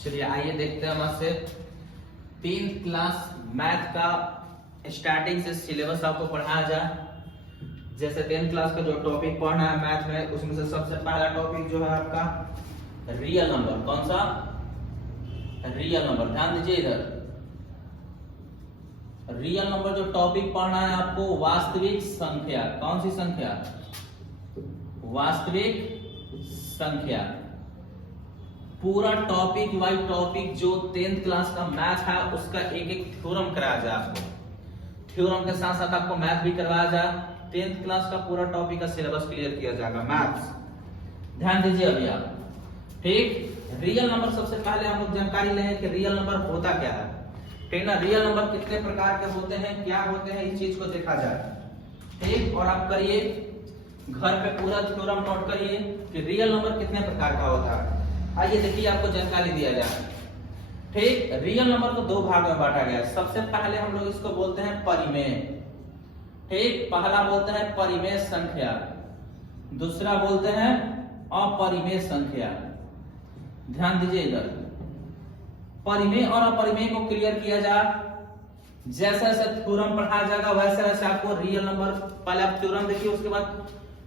चलिए आइए देखते हैं हमारे से 3th क्लास मैथ का स्टार्टिंग से सिलेबस आपको पढ़ाया जाए। जैसे 10th क्लास का जो टॉपिक पढ़ना है मैथ में, उसमें से सबसे पहला टॉपिक जो है आपका रियल नंबर। कौन सा? Real number. ध्यान दीजिए इधर, रियल नंबर जो टॉपिक पढ़ना है आपको, वास्तविक संख्या। कौन सी संख्या? वास्तविक संख्या। पूरा टॉपिक वाइज टॉपिक जो 10th क्लास का मैथ है उसका एक एक थ्योरम कराया जाए आपको। थ्योरम के साथ साथ आपको मैथ भी करवाया जाए। 10th क्लास का पूरा टॉपिक का सिलेबस क्लियर किया जाएगा मैथ्स। ध्यान दीजिए अभी आप, ठीक। रियल नंबर सबसे पहले हम लोग जानकारी लेंगे कि रियल नंबर होता क्या है, ठीक ना। रियल नंबर कितने प्रकार के होते हैं, क्या होते हैं, इस चीज को देखा जाए, ठीक। और आप करिए घर पे पूरा थ्योरम नोट करिए कि रियल नंबर कितने प्रकार का होता है। आइए देखिए आपको जानकारी दिया जाए, ठीक। रियल नंबर को दो भाग में बांटा गया है। सबसे पहले हम लोग इसको बोलते हैं परिमेय, ठीक। पहला बोलते हैं परिमेय संख्या, दूसरा बोलते हैं अपरिमेय संख्या। ध्यान दीजिए इधर, परिमेय और अपरिमेय को क्लियर किया जाए। जैसे जैसे थ्योरम पढ़ाया जाएगा वैसे वैसे आपको रियल नंबर, पहले आप थ्योरम देखिए, उसके बाद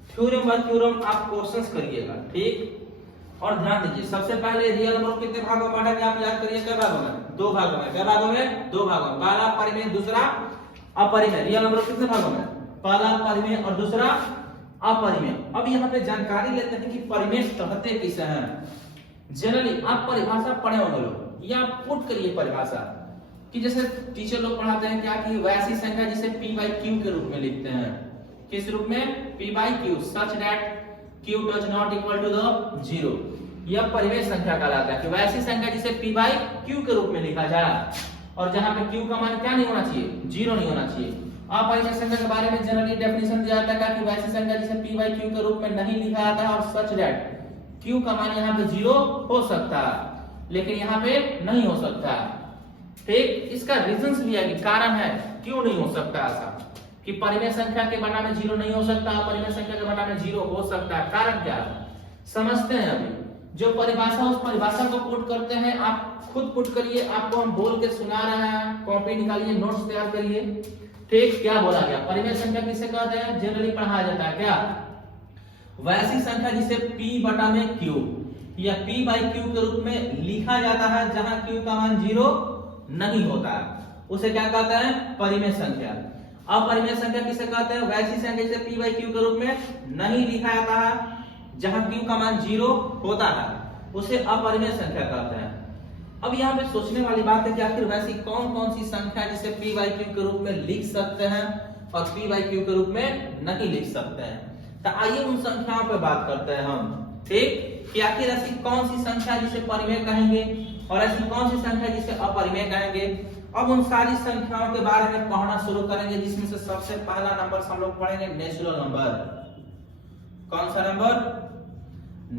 थ्योरम बाय थ्योरम आप क्वेश्चंस करिएगा, ठीक। और ध्यान दीजिए, सबसे पहले रियल नंबर को कितने भागों में बांटा गया आप याद करिए। क्या भागों में? दो भागों में। क्या भागों में? दो भागों में। पहला परिमेय, दूसरा अपरिमेय। रियल नंबर कितने भागों में? पहला परिमेय और दूसरा अपरिमेय। अब यहाँ पे जानकारी लेते हैं कि परिमेय कहते किसे हैं। जनरली आप परिभाषा पढ़े होंगे लोग, या पुट करिए परिभाषा कि जैसे टीचर लोग पढ़ाते हैं क्या कि वैसी संख्या जिसे p by q के रूप में लिखते हैं। किस रूप में? p by q, such that q does not equal to the 0। यह परिमेय संख्या कहलाता है कि वैसी संख्या जिसे p by q के रूप में लिखा जाए और जहां पे q का मान क्या नहीं होना चाहिए? 0 नहीं होना चाहिए। अपरिमेय संख्या के बारे में जनरली डेफिनेशन दिया जाता है कि वैसी संख्या जिसे p by q के रूप में नहीं लिखा जाता है और such that q का मान यहाँ पे 0 हो सकता है लेकिन यहाँ पे नहीं हो सकता, ठीक। इसका रीजंस भी है कि कारण है क्यों नहीं हो सकता ऐसा कि परिमेय संख्या के बना में 0 नहीं हो सकता, अपरिमेय संख्या के बना में 0 हो सकता है। कारण क्या है समझते हैं अभी। जो परिभाषा, उस परिभाषा को पुट करते हैं, आप खुद पुट करिए। आपको हम बोल के सुना रहे हैं, कॉपी निकालिए, नोट्स तैयार करिए, ठीक। क्या बोला गया? परिमेय संख्या किसे कहते हैं? जनरली पढ़ाया जाता है क्या? वैसी संख्या जिसे p बटा में q या p by q के रूप में लिखा जाता है जहां q का मान 0 नहीं होता है, उसे क्या कहते हैं? परिमेय संख्या। अपरिमेय संख्या किसे कहते हैं? वैसी संख्या जिसे p by q के रूप में नहीं लिखा जाता है जहां q का मान 0 होता है, उसे अपरिमेय संख्या कहते हैं। अब यहाँ पे सोचने वाली बात है कि आखिर वैसी कौन कौन सी संख्या जिसे p by q के रूप में लिख सकते हैं और p by q के रूप में नहीं लिख सकते हैं। तो आइए उन संख्याओं पे बात करते हैं हम, ठीक। कि आखिर ऐसी कौन सी संख्या जिसे परिमेय कहेंगे और ऐसी कौन सी संख्या जिसे अपरिमेय कहेंगे। अब उन सारी संख्याओं के बारे में पढ़ना शुरू करेंगे, जिसमें से सबसे पहला नंबर हम लोग पढ़ेंगे नेचुरल नंबर। कौन सा नंबर?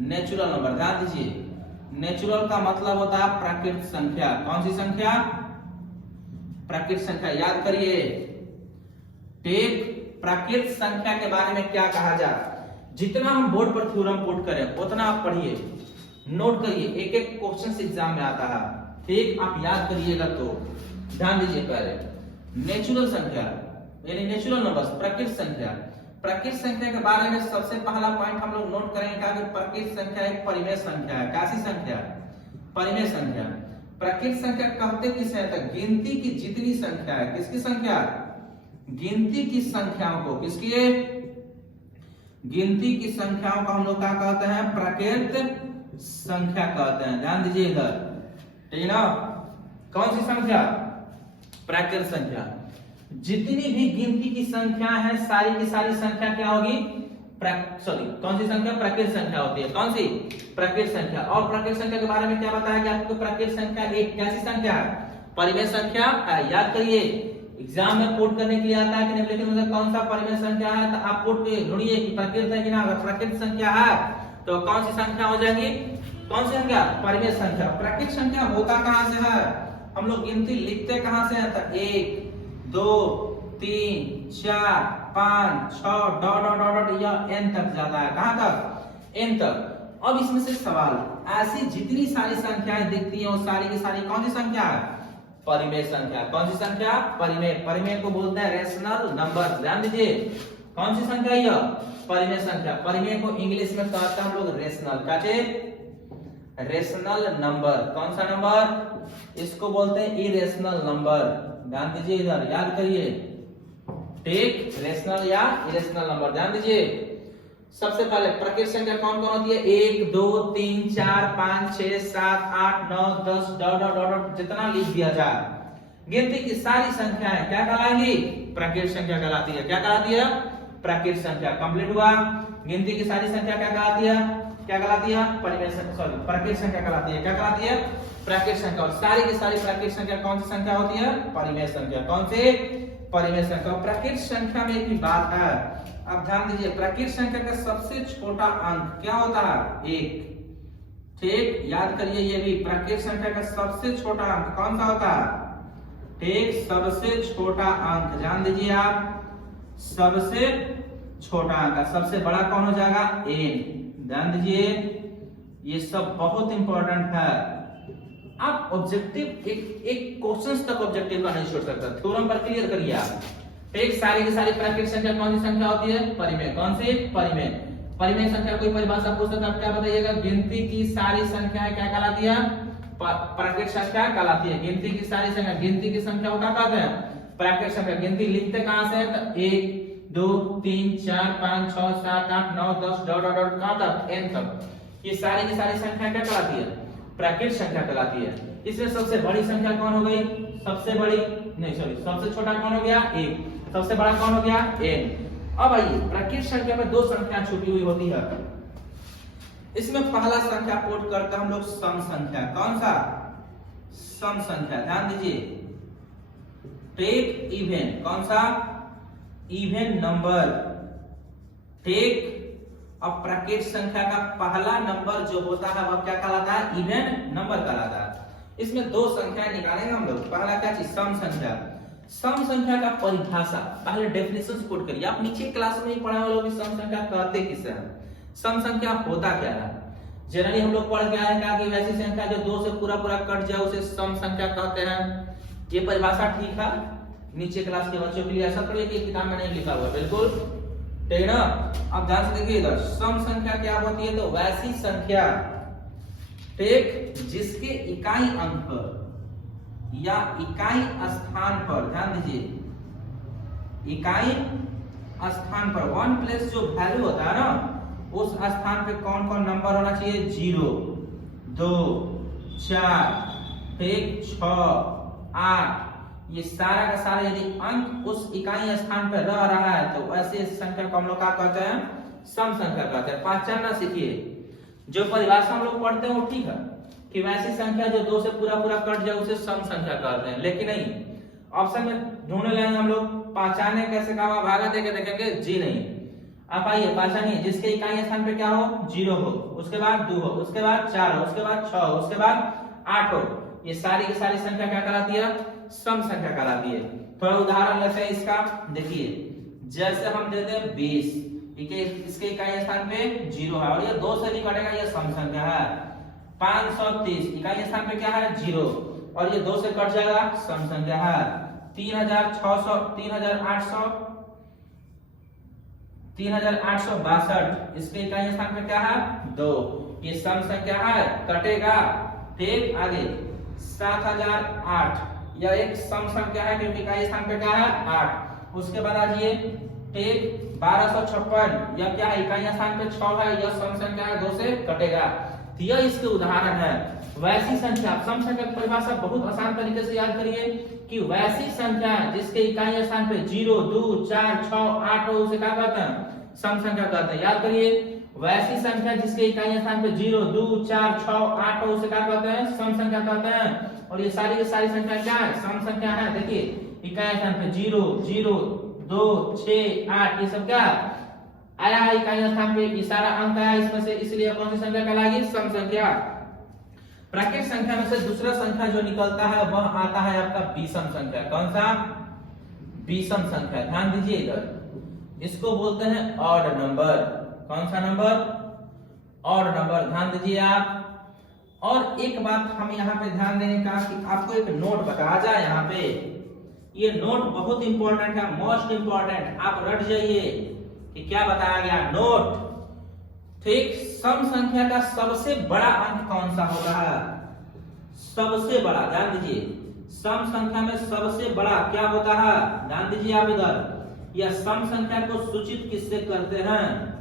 Natural number. ध्यान दीजिए, नेचुरल का मतलब होता है प्राकृतिक संख्या। कौन सी संख्या? प्राकृतिक संख्या। याद करिए, ठीक। प्राकृतिक संख्या के बारे में क्या कहा जाए, जितना हम बोर्ड पर थ्योरम पुट करें उतना आप पढ़िए, नोट करिए, एक एक क्वेश्चन एग्जाम में आता है, ठीक। आप याद करिएगा तो ध्यान दीजिए। पहले नेचुरल संख्या यानी नेचुरल नंबर्स, प्राकृतिक संख्या। प्राकृतिक संख्या के बारे में सबसे पहला पॉइंट हम लोग नोट करेंगे कि प्राकृतिक संख्या एक परिमेय संख्या है। कैसी संख्या? परिमेय संख्या। प्राकृतिक संख्या कहते किसे हैं? तो गिनती की जितनी संख्या है। किसकी संख्या? गिनती की संख्याओं को। किसकी? गिनती की संख्याओं को हम लोग क्या कहते हैं? प्राकृतिक संख्या कहते हैं। ध्यान दीजिए इधर, ठीक ना। कौन सी संख्या? प्राकृतिक संख्या। जितनी भी गिनती की संख्या है सारी की सारी संख्या क्या होगी? कौन सी संख्या? प्राकृतिक संख्या होती है। कौन सी? प्राकृतिक संख्या। और प्राकृतिक संख्या के बारे में क्या बताया गया आपको? प्राकृतिक संख्या एक कैसी संख्या है? परिमेय संख्या है। याद करिए, एग्जाम में पुट करने के लिए आता है कि नहीं, लेकिन मतलब कौन सा परिमेय संख्या है तो आप पुट ढूंढिए कि प्राकृतिक है कि ना। अगर प्राकृतिक संख्या है तो कौन सी संख्या हो जाएगी? कौन सी संख्या? परिमेय संख्या। प्राकृतिक संख्या होता कहां से है? हम लोग गिनती लिखते कहां से है? तो 1 2 3 4 5 6 डॉट डॉट डॉट या n तक जाता है। कहां तक? n तक। अब इसमें से सवाल, ऐसी जितनी सारी संख्याएं दिखती हैं वो सारी की सारी कौन सी संख्या है? परिमेय संख्या। कौन सी संख्या? परिमेय। परिमेय को बोलते हैं रेशनल नंबर। ध्यान दीजिए, कौन सी संख्या है? परिमेय संख्या। परिमेय को इंग्लिश में कहते हैं हम लोग रेशनल। क्या चीज? Rational number. कौन सा नंबर? इसको बोलते हैं इरेशनल नंबर। ध्यान दीजिए, इधर याद करिए, टेक रेशनल या इरेशनल नंबर। ध्यान दीजिए, सबसे पहले प्रकृत संख्या कौन कौन होती है? 1 2 3 4 5 6 7 8 9 10 डॉट डॉट डॉट जितना लिख दिया जाए, गिनती की सारी संख्याएं क्या कहलाएंगी? प्रकृत संख्या कहलाती है। क्या कहलाती है? प्रकृत संख्या। कंप्लीट हुआ। गिनती की सारी संख्या क्या कहलाती है? क्या कहलाती है? परिमेय संख्या, सॉरी प्रकृत संख्या कहलाती है। क्या कहलाती है? प्रकृत संख्या। और सारी की सारी प्रकृत संख्या कौन सी संख्या होती है? परिमेय संख्या। कौन सी? परिमेय संख्या। प्रकृत संख्या में एक बात है, अब ध्यान दीजिए, प्रकृत संख्या का सबसे छोटा अंक क्या होता है? 1। ठीक, याद करिए ये भी, प्रकृत संख्या का सबसे छोटा अंक कौन सा होता है? ठीक, सबसे छोटा अंक। ध्यान दीजिए आप, सबसे छोटा अंक। सबसे बड़ा कौन हो जाएगा? n। ध्यान दीजिए, ये सब बहुत इंपॉर्टेंट है। आप ऑब्जेक्टिव एक क्वेश्चन तक ऑब्जेक्टिव का नहीं छोड़ सकता, थ्योरम पर क्लियर करिए आप। एक सारी की सारी प्राकृतिक संख्या कौन सी संख्या होती है? परिमेय। कौन सी? परिमेय। परिमेय संख्या कोई परिभाषा पूछता है, आप क्या बताइएगा? गिनती की सारी संख्याएं क्या कहलाती है? प्राकृतिक संख्या कहलाती है। गिनती की सारी संख्या, गिनती की संख्या को क्या कहते हैं? प्राकृतिक संख्या। गिनती लिखते कहां से? तो 1 2 3 4 5 6 7 8 9 10 डॉट डॉट डॉट कहां तक? n तक। ये सारी की सारी संख्या क्या कहलाती है? प्राकृतिक संख्या कहलाती है। इसमें सबसे बड़ी संख्या कौन हो गई? सबसे बड़ी नहीं, सॉरी, सबसे छोटा कौन हो गया? 1। सबसे बड़ा कौन हो गया? n। अब आइए, प्राकृतिक संख्या में दो संख्या छुपी हुई होती है। इसमें पहला संख्या कोट करते हैं हम लोग सम संख्या। कौन सा? सम संख्या। ध्यान दीजिए, टेक इवन। कौन सा? Even number. टेक। अब प्राकृतिक संख्या का पहला नंबर जो होता है वह क्या कहलाता है? इवन नंबर कहलाता है। इसमें दो संख्या निकालेंगे हम लोग। पहला क्या चीज? सम संख्या। सम संख्या का परिभाषा, पहले डेफिनेशन कोट करिए। आप नीचे क्लास में ही पढ़ा हुआ लोग सम संख्या कहते किसे हैं, सम संख्या होता क्या है। जनरली हम लोग पढ़ के आए हैं कि वैसी संख्या जो 2 से पूरा पूरा कट जाए उसे सम संख्या कहते हैं। ये परिभाषा ठीक है, नीचे क्लास के बच्चों के लिए ऐसा पढ़िए कि किताब में नहीं लिखा हुआ, बिल्कुल ठीक है ना। अब ध्यान से देखिए इधर, सम संख्या क्या होती है? तो वैसी संख्या ठीक जिसके इकाई अंक पर या इकाई स्थान पर, ध्यान दीजिए, इकाई स्थान पर वन प्लेस जो वैल्यू होता है ना, उस स्थान पे कौन कौन नंबर होना चाहिए? 0 2 4 ठीक 6 8। ये सारा का सारा यदि अंक उस इकाई स्थान पर रह रहा है तो ऐसे संख्या को हम लोग क्या कहते हैं? सम संख्या कहते हैं। पहचानना सीखिए, जो परिभाषा हम लोग पढ़ते हैं वो ठीक है कि वैसी संख्या जो 2 से पूरा पूरा कट जाए उसे सम संख्या कहते हैं, लेकिन नहीं, ऑप्शन में ढूंढने लेंगे हम लोग। पहचाने कैसे का? भागा देके देखेंगे जी नहीं। आप आइए पहचानिए, जिसके इकाई स्थान पे क्या हो? 0 हो, उसके बाद 2 हो, उसके बाद 4 हो, उसके बाद 6 हो, उसके बाद 8 हो। ये सारी की सारी संख्या क्या कहलाती है? सम संख्या कहलाती है। थोड़ा उदाहरण लेते हैं इसका। देखिए, जैसे हम देते हैं 20, इसके इकाई स्थान पे 0 है और ये 2 से नहीं कटेगा, ये सम संख्या है। 530 इकाई स्थान पे क्या है? 0 और ये 2 से कट जाएगा, सम संख्या है। 3600 3862 इसके इकाई स्थान पे क्या है? 2, ये सम संख्या है, कटेगा। ठीक, आगे 7008 यह एक सम संख्या है क्योंकि इकाई स्थान पे क्या है? 8। उसके बाद आ जाइए, ठीक 1256 यह क्या है? इकाई स्थान पे 6 है, यह सम संख्या है, 2 से कटेगा। तो यह इसके उदाहरण है। वैसी संख्या, सम संख्या की परिभाषा बहुत आसान तरीके से याद करिए कि वैसी संख्या जिसके इकाई स्थान पे 0 2 4 6 8 हो उसे क्या कहते हैं? सम संख्या कहते हैं। याद करिए, वैसी संख्या जिसके इकाई स्थान पे 0 2 4 6 8 हो उसे क्या कहते हैं? सम संख्या कहते हैं। और ये सारी की सारी संख्या क्या है? सम संख्या है। देखिए, इकाई स्थान पे 0 0 2 6 8 ये सब क्या आया है? इकाई स्थान पे ये सारा अंक आया इसमें से, इसलिए कौन सी संख्या कहलाएगी? सम संख्या। प्राकृतिक संख्या में से दूसरा संख्या जो निकलता है वह आता है आपका विषम संख्या। कौन सा? विषम संख्या। ध्यान दीजिए इधर, इसको बोलते हैं ऑड नंबर। कौन सा नंबर? ऑड नंबर, ध्यान दीजिए आप। और एक बात हम यहाँ पे ध्यान देने का कि आपको एक नोट बताया जाए यहाँ पे, ये नोट बहुत इंपॉर्टेंट है, मोस्ट इंपॉर्टेंट, आप रट जाइए कि क्या बताया गया नोट। ठीक, सम संख्या का सबसे बड़ा अंक कौन सा होता है? सबसे बड़ा, ध्यान दीजिए, सम संख्या में सबसे बड़ा क्या होता है? ध्यान दीजिए आप इधर, या सम संख्या को सूचित किससे करते हैं?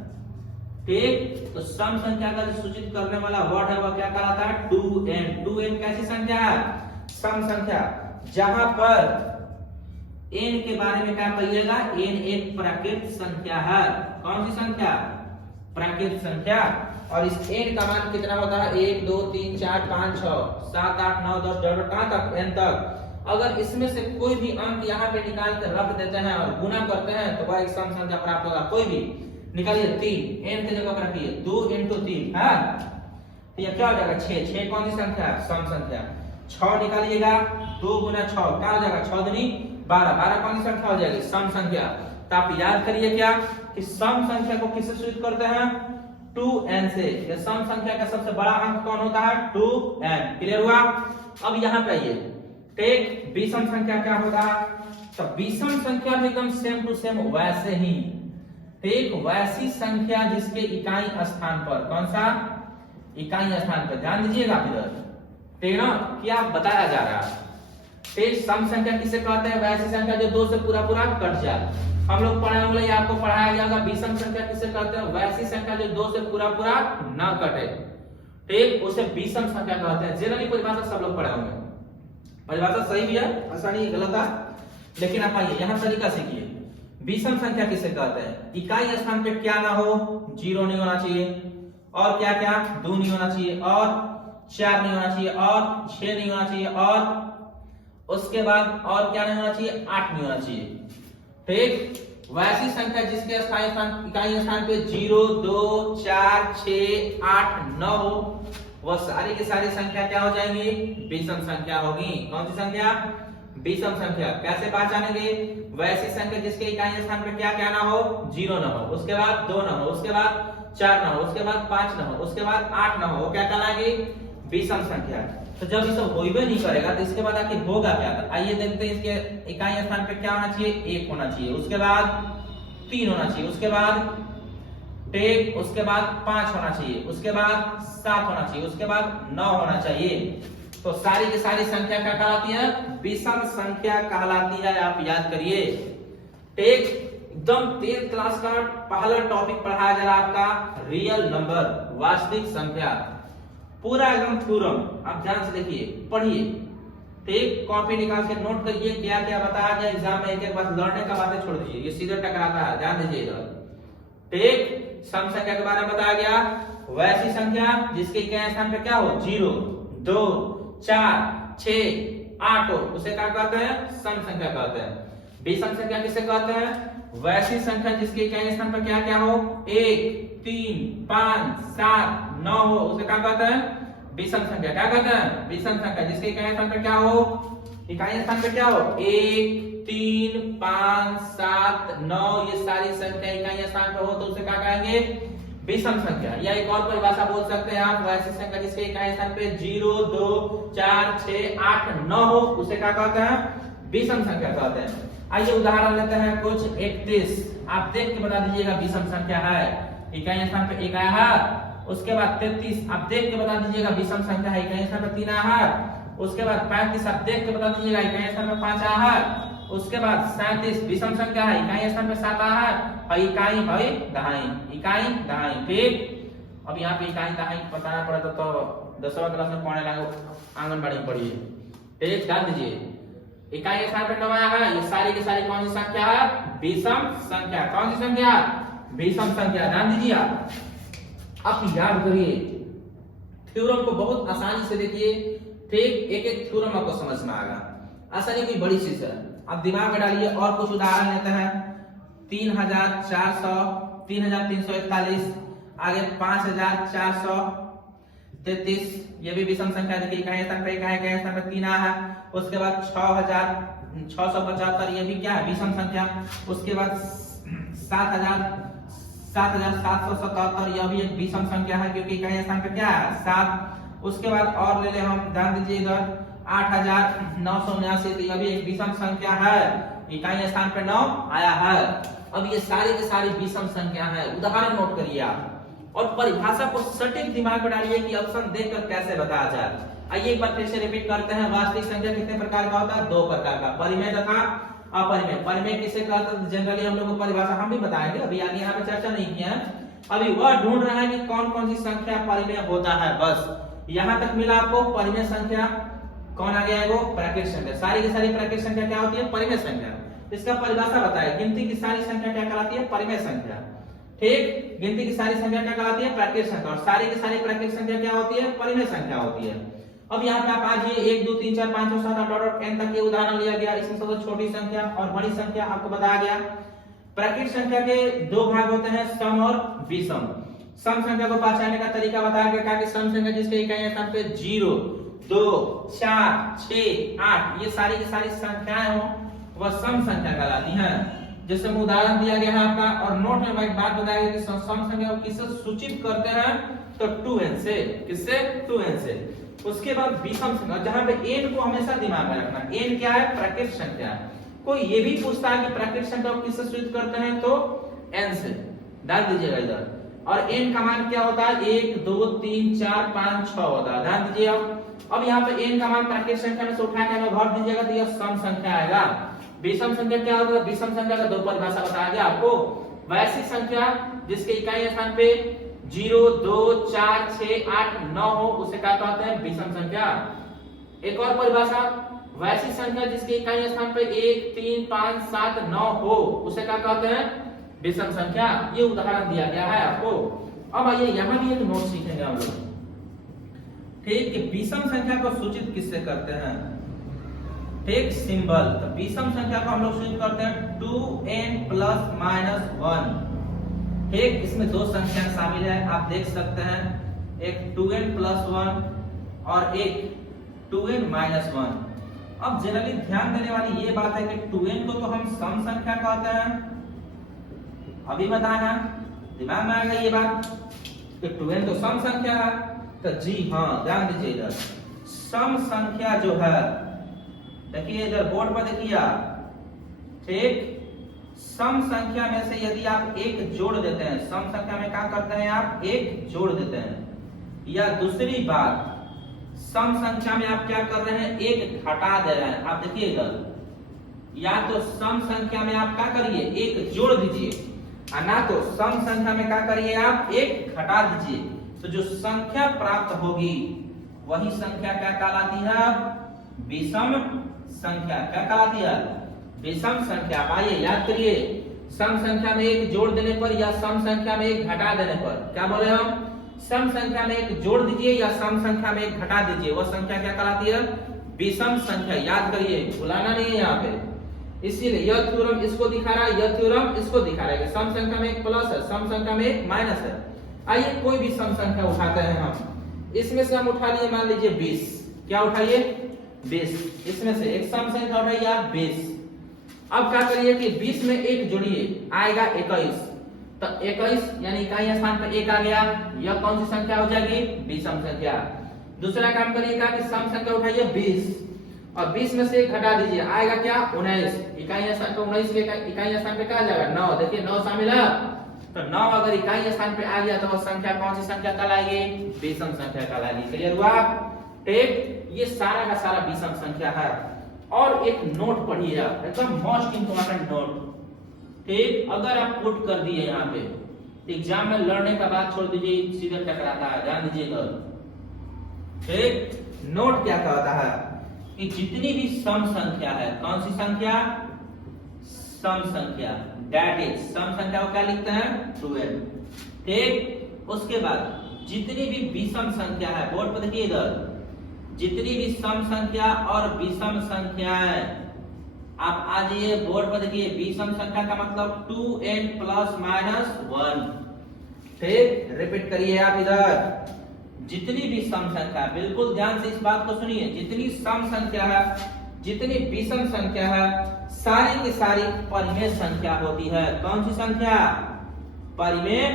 ठीक, तो सम संख्या का जो सूचित करने वाला वर्ड है वह क्या कहलाता है? 2n। 2n कैसी संख्या है? सम संख्या, जहां पर n के बारे में क्या कहिएगा? n एक प्राकृत संख्या है। कौन सी संख्या? प्राकृत संख्या। और इस n का मान कितना होता है? 1 2 3 4 5 6 7 8 9 10 11 कहां तक? n तक। अगर इसमें से कोई भी अंक यहाँ पे निकाल कर रख देते हैं और गुना करते हैं तो वह एक सम संख्या प्राप्त होगा। कोई भी निकालिए, 3 n की जगह पर रखिए 2 × 3 है, तो ये क्या हो जाएगा? 6। 6 कौन सी संख्या है? सम संख्या। 6 निकालिएगा, 2 × 6 क्या हो जाएगा? 6 दूनी 12। 12 कौन सी संख्या हो जाएगी? सम संख्या। तो आप याद करिए क्या कि सम संख्या को किससे सूचित करते हैं? 2n से। ये सम संख्या का सबसे बड़ा अंक कौन होता है? 2n। क्लियर हुआ? अब यहाँ पे आइए, ठीक, विषम संख्या क्या होता है? तो विषम संख्या भी एकदम सेम टू सेम वैसे ही, ठीक, वैसी संख्या जिसके इकाई स्थान पर, कौन सा? इकाई स्थान पर। ध्यान दीजिएगा इधर, ठीक ना, क्या बताया जा रहा है। ठीक, सम संख्या किसे कहते हैं? वैसी संख्या जो 2 से पूरा पूरा कट जाए। हम लोग पढ़े होंगे, आपको पढ़ाया गया होगा विषम संख्या किसे कहते हैं? वैसी संख्या जो 2 से पूरा पूरा ना कटे, ठीक, उसे विषम संख्या कहते हैं। जनरली परिभाषा सब लोग पढ़े होंगे, परिभाषा सही भी है, ऐसा नहीं गलत है, लेकिन आप आइए यहाँ तरीका सीखिए। विषम संख्या किसे कहते हैं? इकाई स्थान पे क्या ना हो? 0 नहीं होना चाहिए, और क्या क्या? 2 नहीं होना चाहिए, और 4 नहीं होना चाहिए, और 6 नहीं होना चाहिए, और उसके बाद और क्या नहीं होना चाहिए? 8 नहीं होना चाहिए। ठीक, वैसी संख्या जिसके इकाई स्थान पे 0 2 4 6 8 9 हो, वह सारी की सारी संख्या क्या हो जाएंगी? विषम संख्या होगी। कौन सी संख्या? विषम संख्या। कैसे पहचानेंगे? वैसी संख्या जिसके इकाई स्थान पे क्या क्या ना हो? 0 ना हो, उसके बाद 2 ना हो, उसके बाद 4 ना हो, उसके बाद 5 ना हो, उसके बाद 8 ना हो, वो क्या कहलाएगी? विषम संख्या। तो जब ये सब होइबे नहीं करेगा तो इसके बाद आखिर होगा क्या? आइए देखते हैं, इसके इकाई स्थान पे क्या होना चाहिए? 1 होना चाहिए, उसके बाद 3 होना चाहिए, उसके बाद ठीक, उसके बाद 5 होना चाहिए, उसके बाद 7 होना चाहिए, उसके बाद 9 होना चाहिए। तो सारी की सारी संख्या क्या कहलाती है? विषम संख्या कहलाती है। आप याद करिए, ठीक, एकदम 10th क्लास का पहला टॉपिक पढ़ाया जा रहा है आपका रियल नंबर, वास्तविक संख्या, पूरा एकदम थ्योरम। आप ध्यान से देखिए, पढ़िए, ठीक, कॉपी निकाल के नोट करिए क्या क्या बताया गया एग्जाम में। एक बात लड़ने का बातें छोड़ दीजिए, ये सीधे टकराता है, ध्यान दीजिए इधर। ठीक, सम संख्या के बारे में बताया गया, वैसी संख्या जिसके इकाई स्थान पे क्या हो? 0 2 4 6 8 हो, उसे क्या कहते हैं? सम संख्या कहते हैं। विषम संख्या किसे कहते हैं? वैसी संख्या जिसके इकाई स्थान पर क्या क्या हो? 1 3 5 7 9 हो, उसे क्या कहते हैं? विषम संख्या। क्या कहते हैं? विषम संख्या जिसके इकाई स्थान पर क्या हो? इकाई स्थान पे क्या हो? 1 3 5 7 9, ये सारी संख्या इकाई स्थान पे हो तो उसे क्या कहेंगे? विषम संख्या। या एक और परिभाषा बोल सकते हैं आप, वैसी संख्या जिसके इकाई स्थान पे 0 2 4 6 8 9 हो, उसे क्या कहते हैं? विषम संख्या कहते हैं। आइए उदाहरण लेते हैं कुछ। 31, आप देख के बता दीजिएगा विषम संख्या है। इकाई स्थान पे 1 आया है, उसके बाद 33 आप देख के बता दीजिएगा विषम संख्या है, इकाई स्थान पे 3 आया है। उसके बाद 35 आप देख के बता दीजिएगा, इकाई स्थान पे 5 आया है। उसके बाद 37 विषम संख्या है, इकाई स्थान पे 7 आया है, और इकाई है दहाई, इकाई दहाई। ठीक, अब यहाँ पे इकाई दहाई बताना पड़ा तो 10वीं क्लास में पढ़ने लगे, आंगनबाड़ी में पढ़िए। ठीक, ध्यान दीजिए, इकाई स्थान पे 9 आया है, ये सारी की सारी कौन सी संख्या है? विषम संख्या। कौन सी संख्या? विषम संख्या। ध्यान दीजिए, आप याद करिए, थ्योरम को बहुत आसानी से देखिए। ठीक, एक एक थ्योरम आपको समझ में आएगा, आसानी कोई बड़ी चीज है। आप दिमाग में डालिए। और कुछ उदाहरण लेते हैं। 3400 3341, आगे 5433, ये भी विषम संख्या देखिए, इकाई स्थान पे 1 है, इकाई स्थान पे 3 है। उसके बाद 6675, ये भी क्या है? विषम संख्या। उसके बाद 7000 7777, यह भी एक विषम संख्या है क्योंकि इकाई स्थान पे क्या है 7। उसके बाद और ले ले हम, ध्यान दीजिए इधर 8979, तो यह भी एक विषम संख्या है, इकाई स्थान पे 9 आया है। अब ये सारी की सारी विषम संख्या है। उदाहरण नोट करिए आप और परिभाषा को सटीक दिमाग में डालिए कि ऑप्शन देखकर कैसे बताया जाए। आइए एक बार फिर से रिपीट करते हैं। वास्तविक संख्या कितने प्रकार का होता है? 2 प्रकार का, परिमेय तथा अपरिमेय। परिमेय किसे कहते हैं? जनरली हम लोग को परिभाषा हम भी बताएंगे, अभी आगे यहाँ पे चर्चा नहीं किया है। अभी वह ढूंढ रहा है कि कौन कौन सी संख्या परिमेय होता है। बस यहाँ तक मिला आपको। परिमेय संख्या कौन आ गया है? वो प्राकृत संख्या। सारी की सारी प्राकृत संख्या क्या होती है? परिमेय संख्या। इसका परिभाषा बताए, गिनती की सारी संख्या क्या कहलाती है? परिमेय संख्या। ठीक, गिनती की सारी संख्या क्या कहलाती है? प्राकृत संख्या। और सारी की सारी प्राकृत संख्या क्या होती है? परिमेय संख्या होती है। अब यहाँ पे आप आज ये 1 2 3 4 5 6 7 8 और 10 तक ये उदाहरण लिया गया। इसमें सबसे छोटी संख्या और बड़ी संख्या आपको बताया गया। प्राकृत संख्या के 2 भाग होते हैं, सम और विषम। सम संख्या को पहचानने का तरीका बताया गया कि सम संख्या जिसके इकाई स्थान पे 0 2 4 6 8 ये सारी की सारी संख्याएं हो वह सम संख्या कहलाती हैं। जैसे उदाहरण दिया गया है आपका, और नोट में एक बात बताया गया कि सम संख्या को किससे सूचित करते हैं? तो 2n से। किससे? 2n से। उसके बाद विषम संख्या, जहां पे n को हमेशा दिमाग में रखना। n क्या है? प्राकृत संख्या। कोई ये भी पूछता है कि प्राकृत संख्या को किससे सूचित करते हैं? तो n से डाल दीजिएगा इधर। और n का मान क्या होता है? 1 2 3 4 5 6 होता है। ध्यान दीजिए। अब यहाँ पे n का मान प्राकृत संख्या में से उठा के हमें भर दीजिएगा तो यह सम संख्या आएगा। विषम संख्या क्या होता है? विषम संख्या का 2 परिभाषा बताया गया आपको। वैश्विक संख्या जिसके इकाई स्थान पे 0 2 4 6 8 9 हो उसे क्या कहते हैं? विषम संख्या। एक और परिभाषा, वैश्विक संख्या जिसके इकाई स्थान पे 1 3 5 7 9 हो उसे क्या कहते हैं? विषम संख्या। ये उदाहरण दिया गया है आपको। अब आइए यहाँ भी एक नोट सीखेंगे हम लोग। ठीक, कि विषम संख्या को सूचित किससे करते हैं? ठीक, सिंबल। तो विषम संख्या को हम लोग सूचित करते हैं 2n ± 1। ठीक, इसमें 2 संख्या शामिल है, आप देख सकते हैं। एक 2n + 1 और एक 2n - 1। अब जनरली ध्यान देने वाली ये बात है कि 2n को तो हम सम संख्या कहते हैं। अभी बताना, दिमाग में आएगा ये बात कि 2n तो सम संख्या है। तो जी हाँ, ध्यान दीजिए इधर सम संख्या जो है, देखिए इधर बोर्ड पर देखिए आप। ठीक, सम संख्या में से यदि आप 1 जोड़ देते हैं, सम संख्या में क्या करते हैं आप? 1 जोड़ देते हैं। या दूसरी बात, सम संख्या में आप क्या कर रहे हैं? 1 घटा दे रहे हैं। आप देखिए इधर, या तो सम संख्या में आप क्या करिए? 1 जोड़ दीजिए, ना तो सम संख्या में क्या करिए? आप 1 घटा दीजिए। तो जो संख्या प्राप्त होगी वही संख्या क्या कहलाती है? विषम संख्या। क्या कहलाती है? विषम संख्या। आइए याद करिए, सम संख्या में 1 जोड़ देने पर या सम संख्या में 1 घटा देने पर क्या बोले हम? सम संख्या में 1 जोड़ दीजिए या सम संख्या में 1 घटा दीजिए, वह संख्या क्या कहलाती है? विषम संख्या। याद करिए, भुलाना नहीं है यहाँ पे। इसीलिए यह थ्योरम इसको दिखा रहा है, यह थ्योरम इसको दिखा रहा है। सम संख्या में 1 प्लस है, सम संख्या में 1 माइनस है। आइए कोई भी सम संख्या उठाते हैं हम। इसमें से हम उठा लिए, मान लीजिए 20। क्या उठाइए? 20। इसमें से एक सम संख्या उठाइए आप 20। अब क्या करिए कि 20 में 1 जोड़िए, आएगा 21। तो 21 यानी इकाई स्थान पर 1 आ गया। यह कौन सी संख्या हो जाएगी? विषम संख्या। दूसरा काम करिएगा कि सम संख्या उठाइए 20 और 20 में से 1 घटा दीजिए, आएगा क्या? 19। इकाई स्थान पे 19 के इकाई स्थान पे क्या आ जाएगा? 9। देखिए 9 शामिल है। तो 9 अगर इकाई स्थान पे आ गया तो वह संख्या कौन सी संख्या कहलाएगी? विषम संख्या कहलाएगी। क्लियर हुआ? ठीक, ये सारा का सारा विषम संख्या है। और एक नोट पढ़िए आप, एकदम मोस्ट इंपोर्टेंट नोट। ठीक, अगर आप पुट कर दिए यहाँ पे एग्जाम में लड़ने का बात छोड़ दीजिए, सीधे टकराता है। ध्यान दीजिएगा। ठीक, नोट क्या कहता है कि जितनी भी सम संख्या है, कौन सी संख्या? सम संख्या। दैट इज, सम संख्या को क्या लिखते हैं? 2n। ठीक, उसके बाद जितनी भी विषम संख्या है, बोर्ड पर देखिए इधर, जितनी भी सम संख्या और विषम संख्याएं, आप आ जाइए बोर्ड पर देखिए। विषम संख्या का मतलब 2n ± 1। ठीक, रिपीट करिए आप इधर। जितनी भी सम संख्या, बिल्कुल ध्यान से इस बात को सुनिए, जितनी सम संख्या है, जितनी विषम संख्या है, सारी की सारी परिमेय संख्या होती है। कौन सी संख्या? परिमेय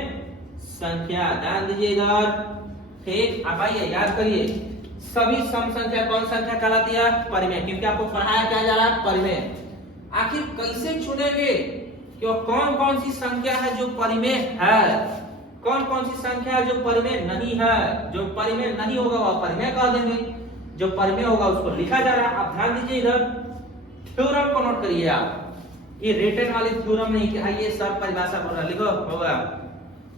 संख्या। ध्यान दीजिए इधर, ठीक। अब आइए याद करिए, सभी सम संख्या कौन संख्या कहलाती है? परिमेय। क्योंकि आपको पढ़ाया क्या जा रहा है? परिमेय। आखिर कैसे चुनेंगे कि कौन कौन सी संख्या है जो परिमेय है, कौन कौन सी संख्या है जो परिमेय नहीं है? जो परिमेय नहीं होगा वह परिमेय कह देंगे, जो परिमेय होगा उसको लिखा जा रहा है। आप ध्यान दीजिए इधर, थ्योरम को नोट करिए आप, ये रिटन वाली थ्योरम नहीं कि ये सब परिभाषा बोल रहा, लिखो होगा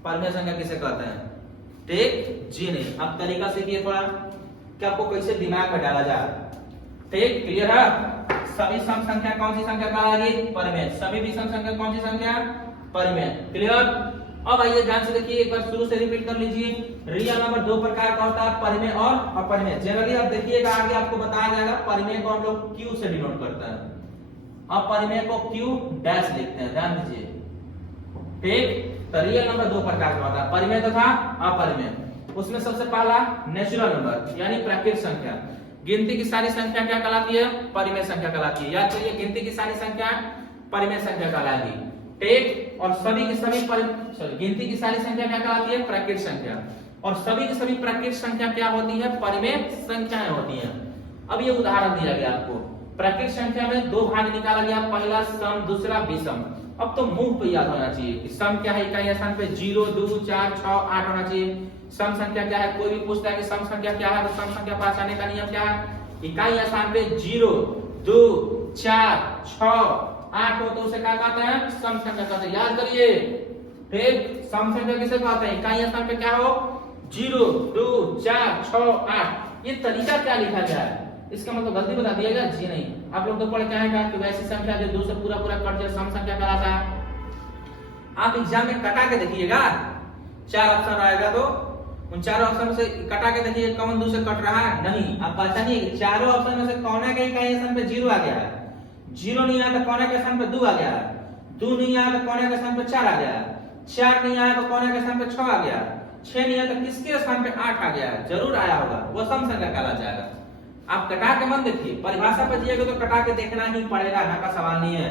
परिमेय संख्या किसे कहते हैं, ठीक जी नहीं। अब तरीका सीखिए थोड़ा कि आपको कैसे दिमाग में डाला जाए, ठीक। क्लियर है? सभी सम संख्या कौन सी संख्या कहलाएगी? परिमेय। सभी विषम संख्या कौन सी संख्या? परिमेय। क्लियर? अब आइए ध्यान से देखिए, एक बार शुरू से रिपीट कर लीजिए। रियल नंबर दो प्रकार का होता है, परिमेय और अपरिमेय। जनरली आप देखिएगा आगे आपको बताया जाएगा, परिमेय को हम लोग क्यू से डिनोट करते हैं, अपरिमेय को क्यू डैश लिखते हैं। ध्यान दीजिए, ठीक। तो रियल नंबर दो प्रकार का होता है, परिमेय तथा अपरिमेय। उसमें सबसे पहला नेचुरल नंबर यानी प्राकृतिक संख्या। गिनती की सारी संख्या क्या कहलाती है? परिमेय संख्या कहलाती है। याद करिए, गिनती की सारी संख्या परिमेय संख्या कहलाएगी, ठीक। और सभी की सभी गिनती की सारी संख्या क्या कहलाती है? प्राकृतिक संख्या। और सभी की सभी प्राकृतिक संख्या क्या होती है? परिमेय संख्याएं होती हैं। अब ये उदाहरण दिया गया आपको, प्राकृतिक संख्या में दो भाग निकाला गया, पहला सम, दूसरा विषम। अब तो मुंह पे याद होना चाहिए कि सम क्या है, इकाई स्थान पे 0, 2, 4, 6, 8 होना चाहिए। सम संख्या क्या है? कोई भी पूछता है कि सम संख्या क्या है, तो सम संख्या पहचानने का नियम क्या है? इकाई स्थान पे 0, 2, 4, 6, 8 हो तो उसे क्या कहते हैं? सम संख्या कहते हैं। याद करिए, ठीक। सम संख्या किसे कहते हैं? इकाई स्थान पे क्या हो? 0, 2, 4, 6, 8। ये तरीका क्या लिखा गया है, इसका मतलब गलती बता दिएगा जी नहीं। आप लोग तो पढ़ के आएगा कि वैसी संख्या जो 2 से पूरा पूरा कट जाए सम संख्या कहलाता है। आप एग्जाम में कटा के देखिएगा, 4 ऑप्शन आएगा तो उन चारों ऑप्शन से कटा के देखिए कौन 2 से कट रहा है। नहीं, आप पहचानिए चारों ऑप्शन में से कौन के इकाई स्थान पे 0 आ गया है, 0 नहीं आया तो कौन के स्थान पे 2 आ गया है, 2 नहीं आया तो कौन के स्थान पे 4 आ गया है, 4 नहीं आया तो कौन के स्थान पे 6 आ गया है, 6 नहीं आया तो किसके स्थान पे 8 आ गया है। जरूर आया होगा, वो सम संख्या कहला जाएगा। आप कटा के मत देखिए, परिभाषा पर जाइएगा तो कटा के देखना ही पड़ेगा, ना का सवाल नहीं है।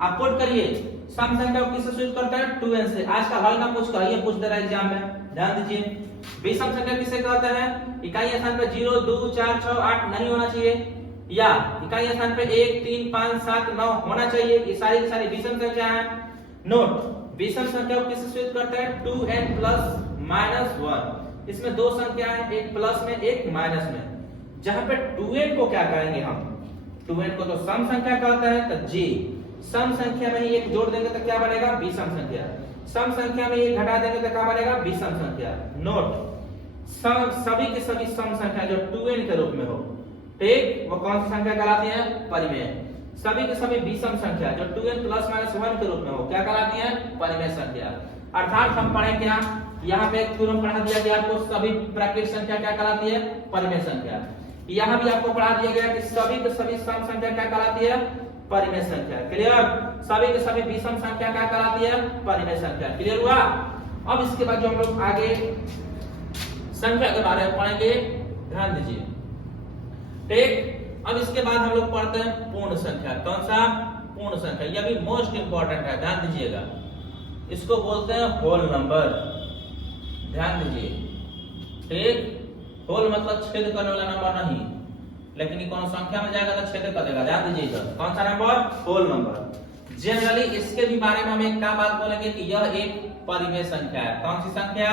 आप कोट करिए, सम संख्या को किससे सूचित करते हैं? 2n से। आज का हल ना पूछ कर ये पूछ दे रहा है एग्जाम में, ध्यान दीजिए। विषम संख्या किसे कहते हैं? इकाई स्थान पे 0, 2, 4, 6, 8 नहीं होना चाहिए, या इकाई स्थान पे 1, 3, 5, 7, 9 होना चाहिए। ये सारी की सारी विषम संख्या है। नोट, विषम संख्या को किससे सूचित करते हैं? 2n + -1। इसमें दो संख्या है, एक प्लस में एक माइनस में। जहां पे 2n को क्या कहेंगे हम? 2n को तो सम संख्या कहते हैं, तो जी सम संख्या में ही एक जोड़ देंगे तो क्या बनेगा? विषम संख्या। सम संख्या में एक घटा देंगे तो क्या बनेगा? विषम संख्या। नोट, सभी के सभी सम संख्या जो 2n के रूप में हो, ठीक, वो कौन सी संख्या कहलाती है? परिमेय। सभी के सभी विषम संख्या जो 2n ± 1 के रूप में हो, क्या कहलाती है? परिमेय संख्या। अर्थात हम पढ़े क्या, यहाँ पे एक थ्योरम पढ़ा दिया गया आपको, सभी प्राकृतिक संख्या क्या कहलाती है? परिमेय संख्या। यहाँ भी आपको पढ़ा दिया गया कि सभी के सभी सम संख्या क्या कहलाती है? परिमेय संख्या। क्लियर? सभी के सभी विषम संख्या क्या कहलाती है? परिमेय संख्या। क्लियर हुआ? अब इसके बाद जो हम लोग आगे संख्या के बारे में पढ़ेंगे, ध्यान दीजिए, ठीक। अब इसके बाद हम लोग पढ़ते हैं पूर्ण संख्या। कौन सा? पूर्ण संख्या। यह भी मोस्ट इंपॉर्टेंट है, ध्यान दीजिएगा। इसको बोलते हैं होल नंबर, ध्यान दीजिए, ठीक। होल मतलब छेद करने वाला नंबर नहीं, लेकिन ये कौन संख्या में जाएगा तो छेद कर देगा। ध्यान दीजिए इधर, कौन सा नंबर? Whole number. जनरली इसके भी बारे में हम एक क्या बात बोलेंगे कि यह एक परिमेय संख्या है। कौन सी संख्या?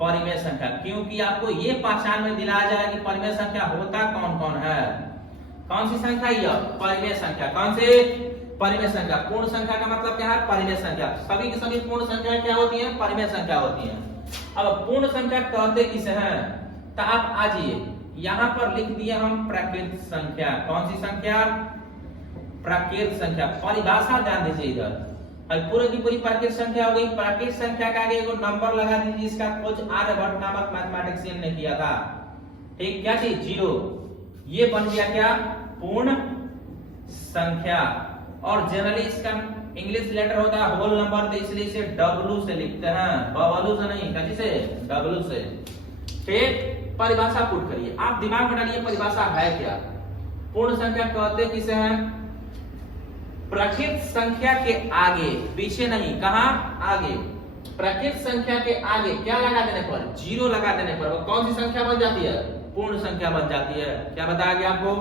परिमेय संख्या। क्योंकि आपको ये पहचान में दिलाया जा रहा है कि परिमेय संख्या होता कौन कौन है। कौन सी संख्या? यह परिमेय संख्या। कौन सी? परिमेय संख्या। पूर्ण संख्या का मतलब क्या है? परिमेय संख्या। सभी की सभी पूर्ण संख्या क्या होती है? परिमेय संख्या होती है। अब पूर्ण संख्या कहते किसे हैं? तो आप आजिए, यहां पर लिख दिए हम प्राकृतिक संख्या। कौन सी संख्या? प्राकृतिक संख्या। परिभाषा ध्यान दीजिए इधर, अब पूरे की पूरी प्राकृतिक संख्या हो गई। प्राकृतिक संख्या का आगे एगो नंबर लगा दीजिए, इसका खोज आर्यभट्ट नामक मैथमेटिशियन ने किया था, ठीक। क्या चीज? 0। ये बन गया क्या? पूर्ण संख्या। और जनरली इसका इंग्लिश लेटर होता है होल नंबर, तो इसलिए इसे W से लिखते हैं, बबलू से नहीं, कभी से? W से, ठीक। परिभाषा पुट करिए, आप दिमाग में डालिए परिभाषा है क्या। पूर्ण संख्या कहते किसे हैं? प्राकृतिक संख्या के आगे, पीछे नहीं, कहां? आगे। प्राकृत संख्या के आगे क्या लगा देने पर, जीरो लगा देने पर वो कौन सी संख्या बन जाती है, पूर्ण संख्या बन जाती है। क्या बताया गया आपको,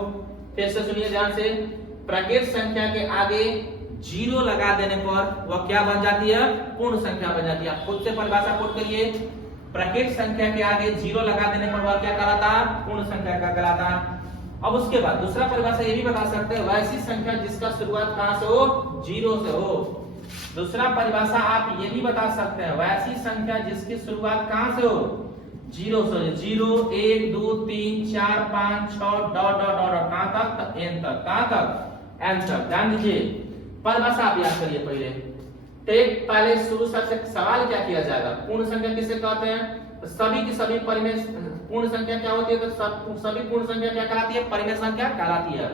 फिर से सुनिए ध्यान से, प्राकृत संख्या के आगे जीरो लगा देने पर वह क्या बन जाती है, पूर्ण संख्या बन जाती है। आप खुद से परिभाषा कोट करिए, प्राकृत संख्या के आगे जीरो लगा देने पर वह क्या कहलाता, पूर्ण संख्या का कहलाता। अब उसके बाद दूसरा परिभाषा ये भी बता सकते हैं, वैसी संख्या जिसका शुरुआत कहां से हो, जीरो से हो। दूसरा परिभाषा आप ये भी बता सकते हैं, वैसी संख्या जिसकी शुरुआत कहां से हो, जीरो से। 0 1 2 3 4 5 6 डॉट डॉट डॉट कहां तक, एन तक। कहां तक, एन तक। ध्यान दीजिए, परिभाषा आप याद करिए पहले। टेक पहले शुरू से सवाल क्या किया जाएगा, पूर्ण संख्या किसे कहते हैं, सभी की सभी परिमेय पूर्ण संख्या क्या होती है, तो सभी पूर्ण संख्या क्या कहलाती है, परिमेय संख्या कहलाती है।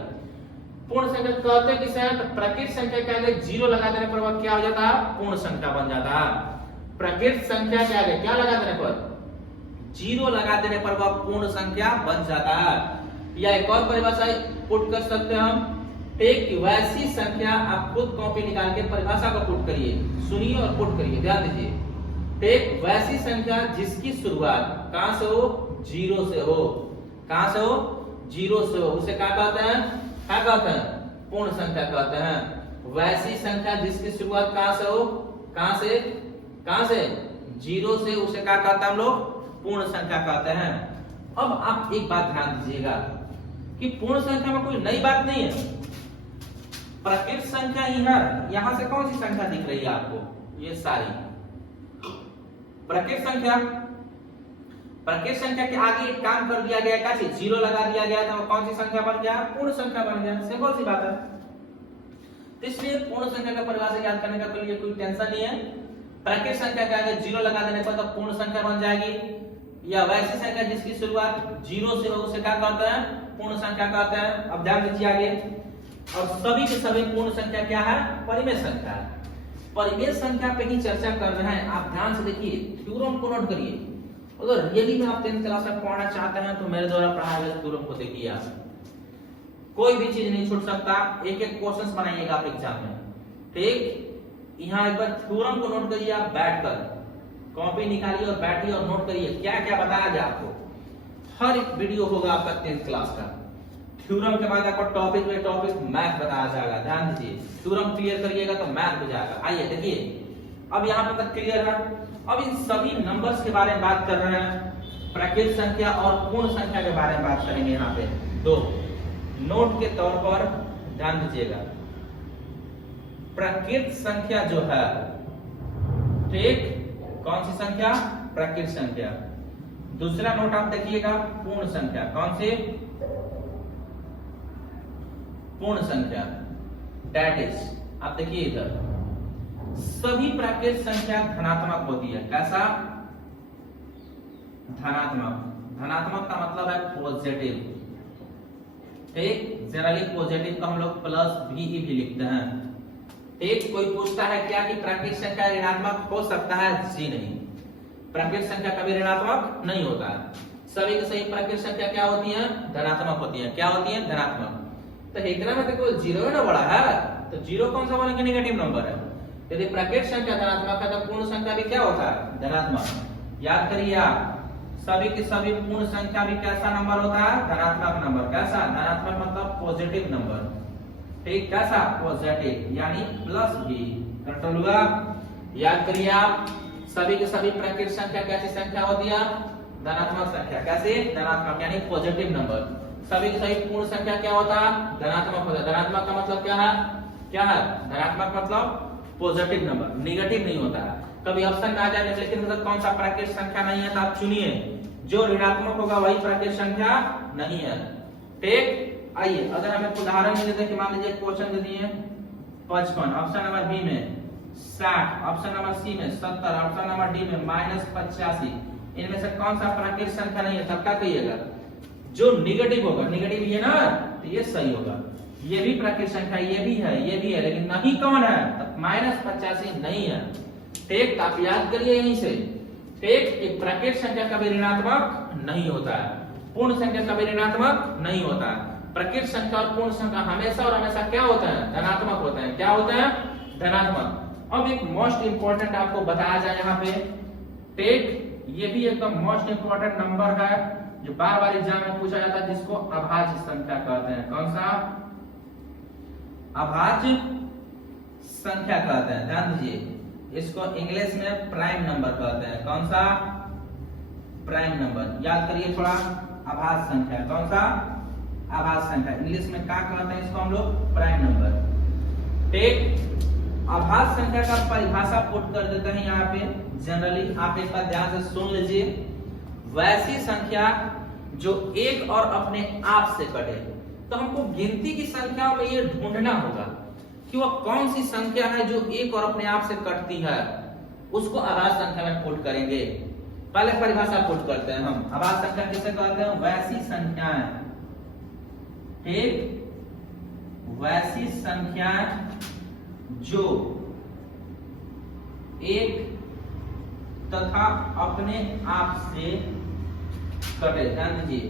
पूर्ण संख्या कहते किसे हैं, तो प्राकृत संख्या के आगे जीरो लगा देने पर वह क्या हो जाता है, पूर्ण संख्या बन जाता है। प्राकृत संख्या के आगे क्या लगा देने पर, जीरो लगा देने पर वह पूर्ण संख्या बन जाता है। या एक और परिभाषा पुट कर सकते हैं हम, टेक की वैसी संख्या, आप खुद कॉपी निकाल के परिभाषा को पुट करिए, सुनिए और पुट करिए, ध्यान दीजिए। टेक वैसी संख्या जिसकी शुरुआत कहां से हो, जीरो से हो। कहां से हो, जीरो से हो, उसे क्या कहते हैं, क्या कहते हैं, पूर्ण संख्या कहते हैं। वैसी संख्या जिसकी शुरुआत कहां से हो, कहां से, कहां से, जीरो से, उसे क्या कहते हैं हम लोग, पूर्ण संख्या कहते हैं। अब आप एक बात ध्यान दीजिएगा कि पूर्ण संख्या में कोई नई बात नहीं है, प्राकृत संख्या ही है। यहां से कौन सी संख्या दिख रही है आपको, ये सारी प्राकृत संख्या। प्राकृत संख्या के आगे एक काम कर दिया गया, कैसे, जीरो लगा दिया गया, तो कौन सी संख्या बन गया, पूर्ण संख्या बन गया। सिंपल सी बात है। तो इसलिए पूर्ण संख्या का परिभाषा याद करने का कोई लिए कोई टेंशन नहीं है। प्राकृत संख्या के आगे जीरो लगा देने पर तो पूर्ण संख्या बन जाएगी। या वैसी संख्या जिसकी शुरुआत जीरो से हो, उसे क्या कहते हैं, पूर्ण संख्या कहते हैं। अब ध्यान दीजिए आगे, और सभी के सभी पूर्ण संख्या क्या है, परिमेय संख्या है। परिमेय संख्या पे ही चर्चा कर रहे हैं। आप ध्यान से देखिए, थ्योरम को नोट करिए। अगर रियली में आप 10th क्लास में पढ़ना चाहते हैं तो मेरे द्वारा पढ़ाए गए थ्योरम को देखिए। आप कोई भी चीज नहीं छूट सकता, एक एक क्वेश्चंस बनाइएगा आप एग्जाम में, ठीक। यहाँ एक बार थ्योरम को नोट करिए, आप बैठकर कॉपी निकालिए और बैठिए और नोट करिए क्या क्या बताया गया आपको। हर एक वीडियो होगा आपका 10th क्लास का। थ्योरम के बाद आपको टॉपिक बाय टॉपिक मैथ बताया जाएगा। ध्यान दीजिए, थ्योरम क्लियर करिएगा तो मैथ हो जाएगा। आइए देखिए, अब यहाँ पे तक क्लियर है। अब इन सभी नंबर्स के बारे में बात कर रहे हैं, प्राकृत संख्या और पूर्ण संख्या के बारे में बात करेंगे। यहाँ पे दो नोट के तौर पर ध्यान दीजिएगा। प्राकृत संख्या जो है, ठीक, कौन सी संख्या, प्राकृत संख्या। दूसरा नोट आप देखिएगा, पूर्ण संख्या। कौन सी, पूर्ण संख्या। दैट इज, आप देखिए इधर, सभी प्राकृत संख्या धनात्मक होती है। कैसा, धनात्मक। धनात्मक का मतलब है पॉजिटिव, ठीक। जनरली पॉजिटिव का हम लोग प्लस भी लिखते हैं, ठीक। कोई पूछता है क्या कि प्राकृत संख्या ऋणात्मक हो सकता है, जी नहीं, प्राकृत संख्या कभी ऋणात्मक नहीं होता है। सभी के सही प्राकृत संख्या क्या होती है, धनात्मक होती है। क्या होती है, धनात्मक। तो एकरा में तो जीरो ना बड़ा है, तो जीरो कौन सा बोलेंगे, नेगेटिव नंबर है। यदि प्राकृत संख्या धनात्मक है तो पूर्ण संख्या भी क्या होता है, धनात्मक। याद करिए आप, सभी की सभी पूर्ण संख्या भी कैसा नंबर होता है, धनात्मक नंबर। कैसा, धनात्मक मतलब पॉजिटिव नंबर, ठीक। कैसा, पॉजिटिव, यानी प्लस भी। कंट्रोल हुआ। याद करिए आप, सभी के सभी प्राकृत संख्या कैसी संख्या होती है, धनात्मक संख्या। कैसे, धनात्मक, यानी पॉजिटिव नंबर। सभी की सभी पूर्ण संख्या क्या होता है, धनात्मक होता है। धनात्मक का मतलब क्या है, क्या है, धनात्मक मतलब पॉजिटिव नंबर, नेगेटिव नहीं होता है। कभी ऑप्शन में आ जाए लेकिन मतलब कौन सा प्राकृत संख्या नहीं है, तो आप चुनिए, जो ऋणात्मक होगा वही प्राकृत संख्या नहीं है, ठीक। आइए, अगर हमें उदाहरण में देते, मान लीजिए क्वेश्चन दे दिए 55, ऑप्शन नंबर बी में 60, ऑप्शन नंबर सी में 70, ऑप्शन नंबर डी में -85, इनमें से कौन सा प्राकृत संख्या नहीं है, तब क्या कहिएगा, जो नेगेटिव होगा, नेगेटिव ये ना, तो ये सही होगा। ये भी प्राकृत संख्या, ये भी है, ये भी है, लेकिन नहीं कौन है, तब -85 नहीं है, ठीक। आप याद करिए यहीं से, ठीक, कि प्राकृत संख्या कभी ऋणात्मक नहीं होता है, पूर्ण संख्या कभी ऋणात्मक नहीं होता है। प्राकृत संख्या और पूर्ण संख्या हमेशा और हमेशा क्या होता है, धनात्मक होते हैं। क्या होते हैं, धनात्मक। अब एक मोस्ट इंपॉर्टेंट आपको बताया जाए यहाँ पे, टेक, ये भी एकदम मोस्ट इंपॉर्टेंट नंबर है जो बार बार एग्जाम में पूछा जाता है, जिसको अभाज्य संख्या कहते हैं। कौन सा? अभाज्य संख्या कहते हैं। ध्यान दीजिए, इसको इंग्लिश में प्राइम नंबर कहते हैं। कौन सा? Prime number. याद करिए थोड़ा, अभाज्य संख्या। कौन सा? अभाज्य संख्या। इंग्लिश में क्या कहते हैं इसको हम लोग? Prime number. टेक अभाज्य संख्या का परिभाषा पुट कर देते हैं यहाँ पे जनरली, आप एक बार ध्यान से सुन लीजिए। वैसी संख्या जो एक और अपने आप से कटे। तो हमको गिनती की संख्याओं में ये ढूंढना होगा कि वह कौन सी संख्या है जो एक और अपने आप से कटती है, उसको अभाज्य संख्या में पुट करेंगे। पहले परिभाषा पुट करते हैं हम। अभाज्य संख्या किसे कहते हैं? वैसी संख्याएं, एक वैसी संख्याएं जो एक तथा अपने आप से कटे। ध्यान दीजिए,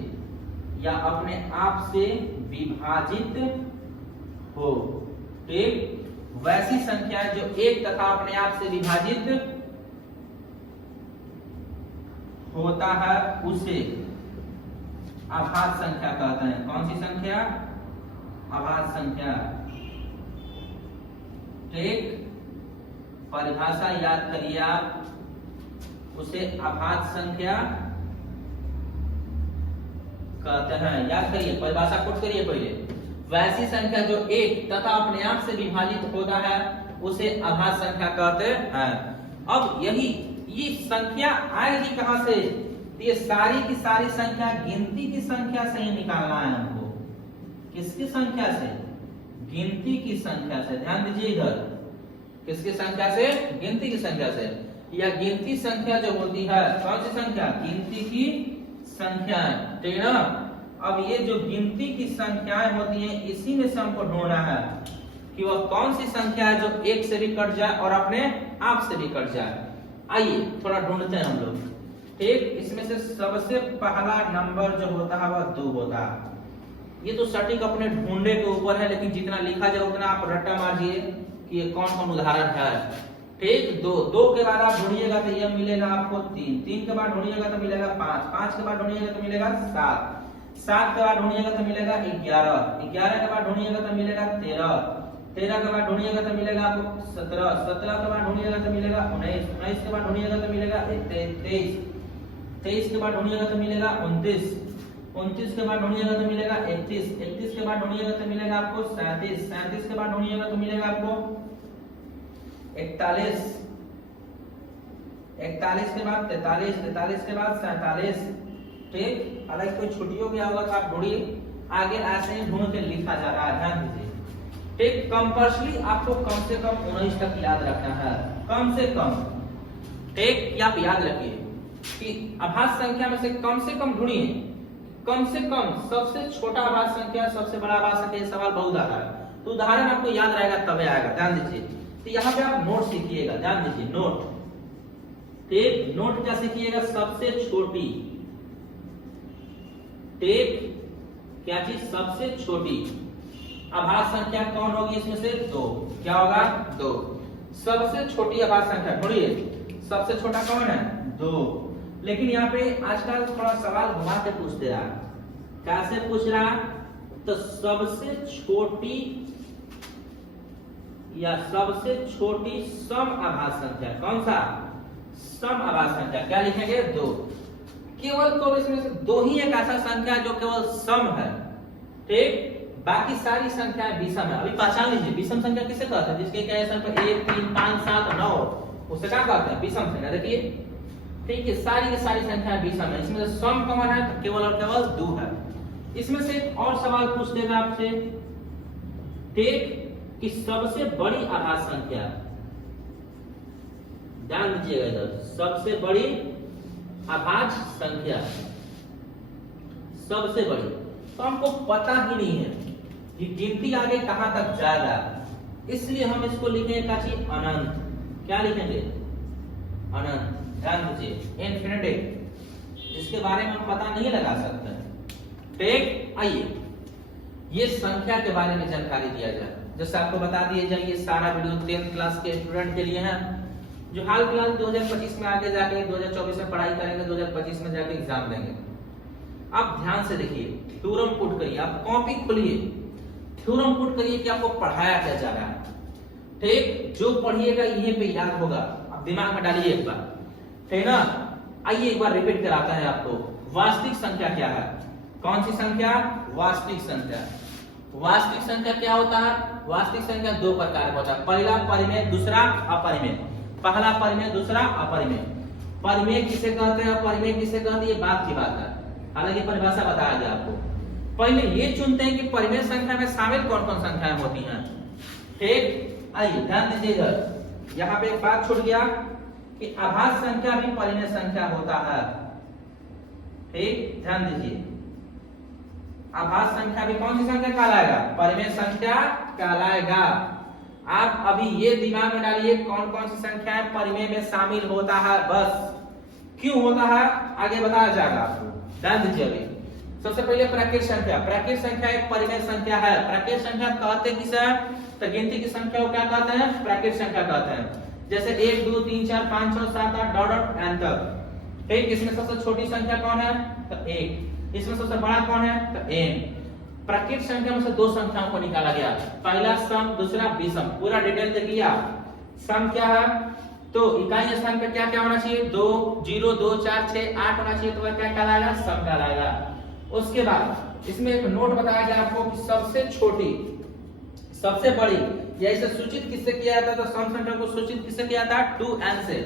या अपने आप से विभाजित हो। एक वैसी संख्या जो एक तथा अपने आप से विभाजित होता है उसे अभाज्य संख्या कहते हैं। कौन सी संख्या? अभाज्य संख्या। एक परिभाषा याद करिए आप, उसे अभाज्य संख्या कहते हैं। याद करिए, परिभाषा पुट करिए पहले। वैसी संख्या जो एक तथा अपने आप से विभाजित होता है उसे अभाज्य संख्या कहते हैं। अब यही ये संख्या आएगी कहां से? ये सारी की सारी संख्या गिनती की संख्या से ही निकालना है हमको। किसकी संख्या से? गिनती की संख्या से। ध्यान दीजिए इधर, किसकी संख्या से? गिनती की संख्या से। या गिनती संख्या जो होती है, कौन सी संख्या? गिनती की संख्याएं। ठीक है ना? अब ये जो गिनती की संख्याएं होती हैं, इसी में से हमको ढूंढना है कि वह कौन सी संख्या है जो एक से भी कट जाए और अपने आप से भी कट जाए। आइए थोड़ा ढूंढते हैं हम लोग। ठीक, इसमें से सबसे पहला नंबर जो होता है वह 2 होता है। ये तो सटीक अपने ढूंढे के ऊपर है, लेकिन जितना लिखा जाए उतना आप रट्टा मारिए कि ये कौन कौन उदाहरण है। ठीक, 2 के बाद आप ढूंढिएगा तो ये मिलेगा आपको 3 के बाद ढूंढिएगा तो मिलेगा 5 के बाद ढूंढिएगा तो मिलेगा 7 के बाद ढूंढिएगा तो मिलेगा 11 के बाद ढूंढिएगा तो मिलेगा 13 के बाद ढूंढिएगा तो मिलेगा आपको 17 के बाद ढूंढिएगा तो मिलेगा 19 के बाद ढूंढिएगा तो मिलेगा 23 के बाद ढूंढिएगा तो मिलेगा 29 के बाद ढूंढिएगा तो मिलेगा 31 के बाद ढूंढिएगा तो मिलेगा आपको 37 के बाद ढूंढिएगा तो मिलेगा आपको 41 के बाद 43 के बाद 47। ठीक, अगर कोई छुट्टी हो गया होगा तो आप ढूंढिए, आगे ऐसे ही ढूंढ के लिखा जा रहा है। ध्यान दीजिए। ठीक, कंपल्सरी आपको कम से कम 19 तक याद रखना है, कम से कम। ठीक, आप याद रखिए कि अभाज्य संख्या में से कम ढूंढिए, कम से कम सबसे छोटा अभाज्य संख्या, सबसे बड़ा अभाज्य संख्या। सवाल बहुत आ रहा है तो उदाहरण आपको याद रहेगा तभी आएगा। ध्यान दीजिए। तो यहाँ पे आप नोट सीखिएगा। ध्यान दीजिए, नोट। ठीक, नोट क्या सीखिएगा? सबसे छोटी। ठीक, क्या चीज? सबसे छोटी अभाज्य संख्या कौन होगी इसमें से? 2। क्या होगा? 2। सबसे छोटी अभाज्य संख्या ढूंढिए। सबसे छोटा कौन है? 2। लेकिन यहाँ पे आजकल थोड़ा सवाल घुमा के पूछते रहा। कैसे पूछ रहा? तो सबसे छोटी या सबसे छोटी सम अभाज्य संख्या। कौन सा? सम अभाज्य संख्या। क्या लिखेंगे? 2। केवल तो इसमें से 2 ही एक ऐसा संख्या जो केवल सम है। ठीक, बाकी सारी संख्याएं विषम है। अभी पहचान लीजिए, विषम संख्या किसे कहते हैं? जिसके क्या है? 1 3 5 7 9, उसे क्या कहते हैं? विषम संख्या। देखिए, ठीक है, सारी की सारी संख्याएं विषम है। इसमें से सम कौन है? तो केवल और केवल 2 है। इसमें से एक और सवाल पूछ देगा आपसे। ठीक, कि सबसे बड़ी अभाज्य संख्या। ध्यान दीजिएगा इधर, सबसे बड़ी अभाज्य संख्या, सबसे बड़ी। तो हमको पता ही नहीं है कि गिनती आगे कहां तक जाएगा, इसलिए हम इसको लिखेंगे काची? अनंत। क्या लिखेंगे? अनंत। ध्यान दीजिए, इनफिनिटी, जिसके बारे में हम पता नहीं लगा सकते। ठीक, आइए ये संख्या के बारे में जानकारी दिया जाए। जैसे आपको बता दिए जाए ये सारा वीडियो 10th क्लास के स्टूडेंट के लिए है जो हाल फिलहाल 2025 में आगे जाके 2024 में पढ़ाई करेंगे, 2025 में जाके एग्जाम देंगे। आप ध्यान से देखिए, थ्योरम पुट करिए, आप कॉपी खोलिए, थ्योरम पुट करिए कि आपको पढ़ाया क्या जा रहा है। ठीक, जो पढ़िएगा यहीं पे याद होगा, आप दिमाग में डालिए एक बार, ठीक ना। आइए एक बार रिपीट कराता है आपको। वास्तविक संख्या क्या है? कौन सी संख्या? वास्तविक संख्या। वास्तविक संख्या क्या होता है? वास्तविक संख्या दो प्रकार का होता है, पहला परिमेय, दूसरा अपरिमेय। पहला परिमेय, दूसरा अपरिमेय। परिमेय किसे कहते हैं, अपरिमेय किसे कहते हैं, ये बात की बात है, हालांकि परिभाषा बताया गया आपको। पहले ये चुनते हैं कि परिमेय संख्या में शामिल कौन कौन संख्याएं होती हैं। ठीक, आइए ध्यान दीजिएगा, यहाँ पे एक बात छूट गया कि आभास संख्या भी परिमेय संख्या होता है। ठीक, ध्यान दीजिए, आभास संख्या भी कौन सी संख्या कहलाएगा? परिमेय संख्या कहलाएगा। आप अभी ये दिमाग में डालिए कौन कौन सी संख्याएं परिमेय में शामिल होता है, बस। क्यों होता है आगे बताया जाएगा आपको, ध्यान दीजिए। अभी सबसे पहले प्राकृत संख्या। प्राकृत संख्या एक परिमेय संख्या है। प्राकृत संख्या कहते किसे? तो गिनती की संख्या को क्या कहते हैं? प्राकृत संख्या कहते हैं। जैसे 1 2 3 4 5 6 7 8 डॉट एन तक। ठीक, इसमें सबसे छोटी संख्या कौन है? तो 1। इसमें सबसे बड़ा कौन है? तो n। प्राकृत संख्या में से दो संख्याओं को निकाला गया, पहला सम, दूसरा विषम। पूरा डिटेल देखिए आप। सम क्या है? तो इकाई स्थान पे क्या क्या होना चाहिए? 2 0 2 4 6 8 होना चाहिए, तो वह क्या कहलाएगा? सम कहलाएगा। उसके बाद इसमें एक नोट बताया गया आपको कि सबसे छोटी, सबसे बड़ी, या इसे सूचित किससे किया जाता था? सम संख्या को सूचित किससे किया था? 2n से।